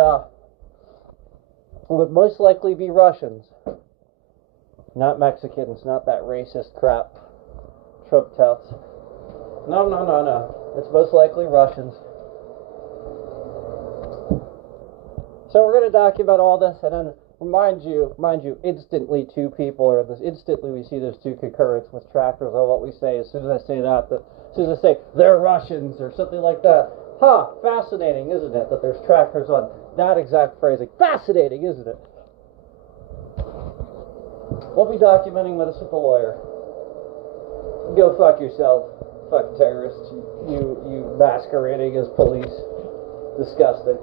would most likely be Russians, not Mexicans, not that racist crap Trump touts. No. It's most likely Russians. So we're going to document all this, and then mind you, instantly two people, or instantly we see there's two concurrents with tractors on what we say. As soon as I say that, as soon as I say they're Russians or something like that, fascinating, isn't it, that there's tractors on that exact phrasing. Fascinating, isn't it? We'll be documenting this with a lawyer. Go fuck yourself, fuck terrorists, you masquerading as police. Disgusting.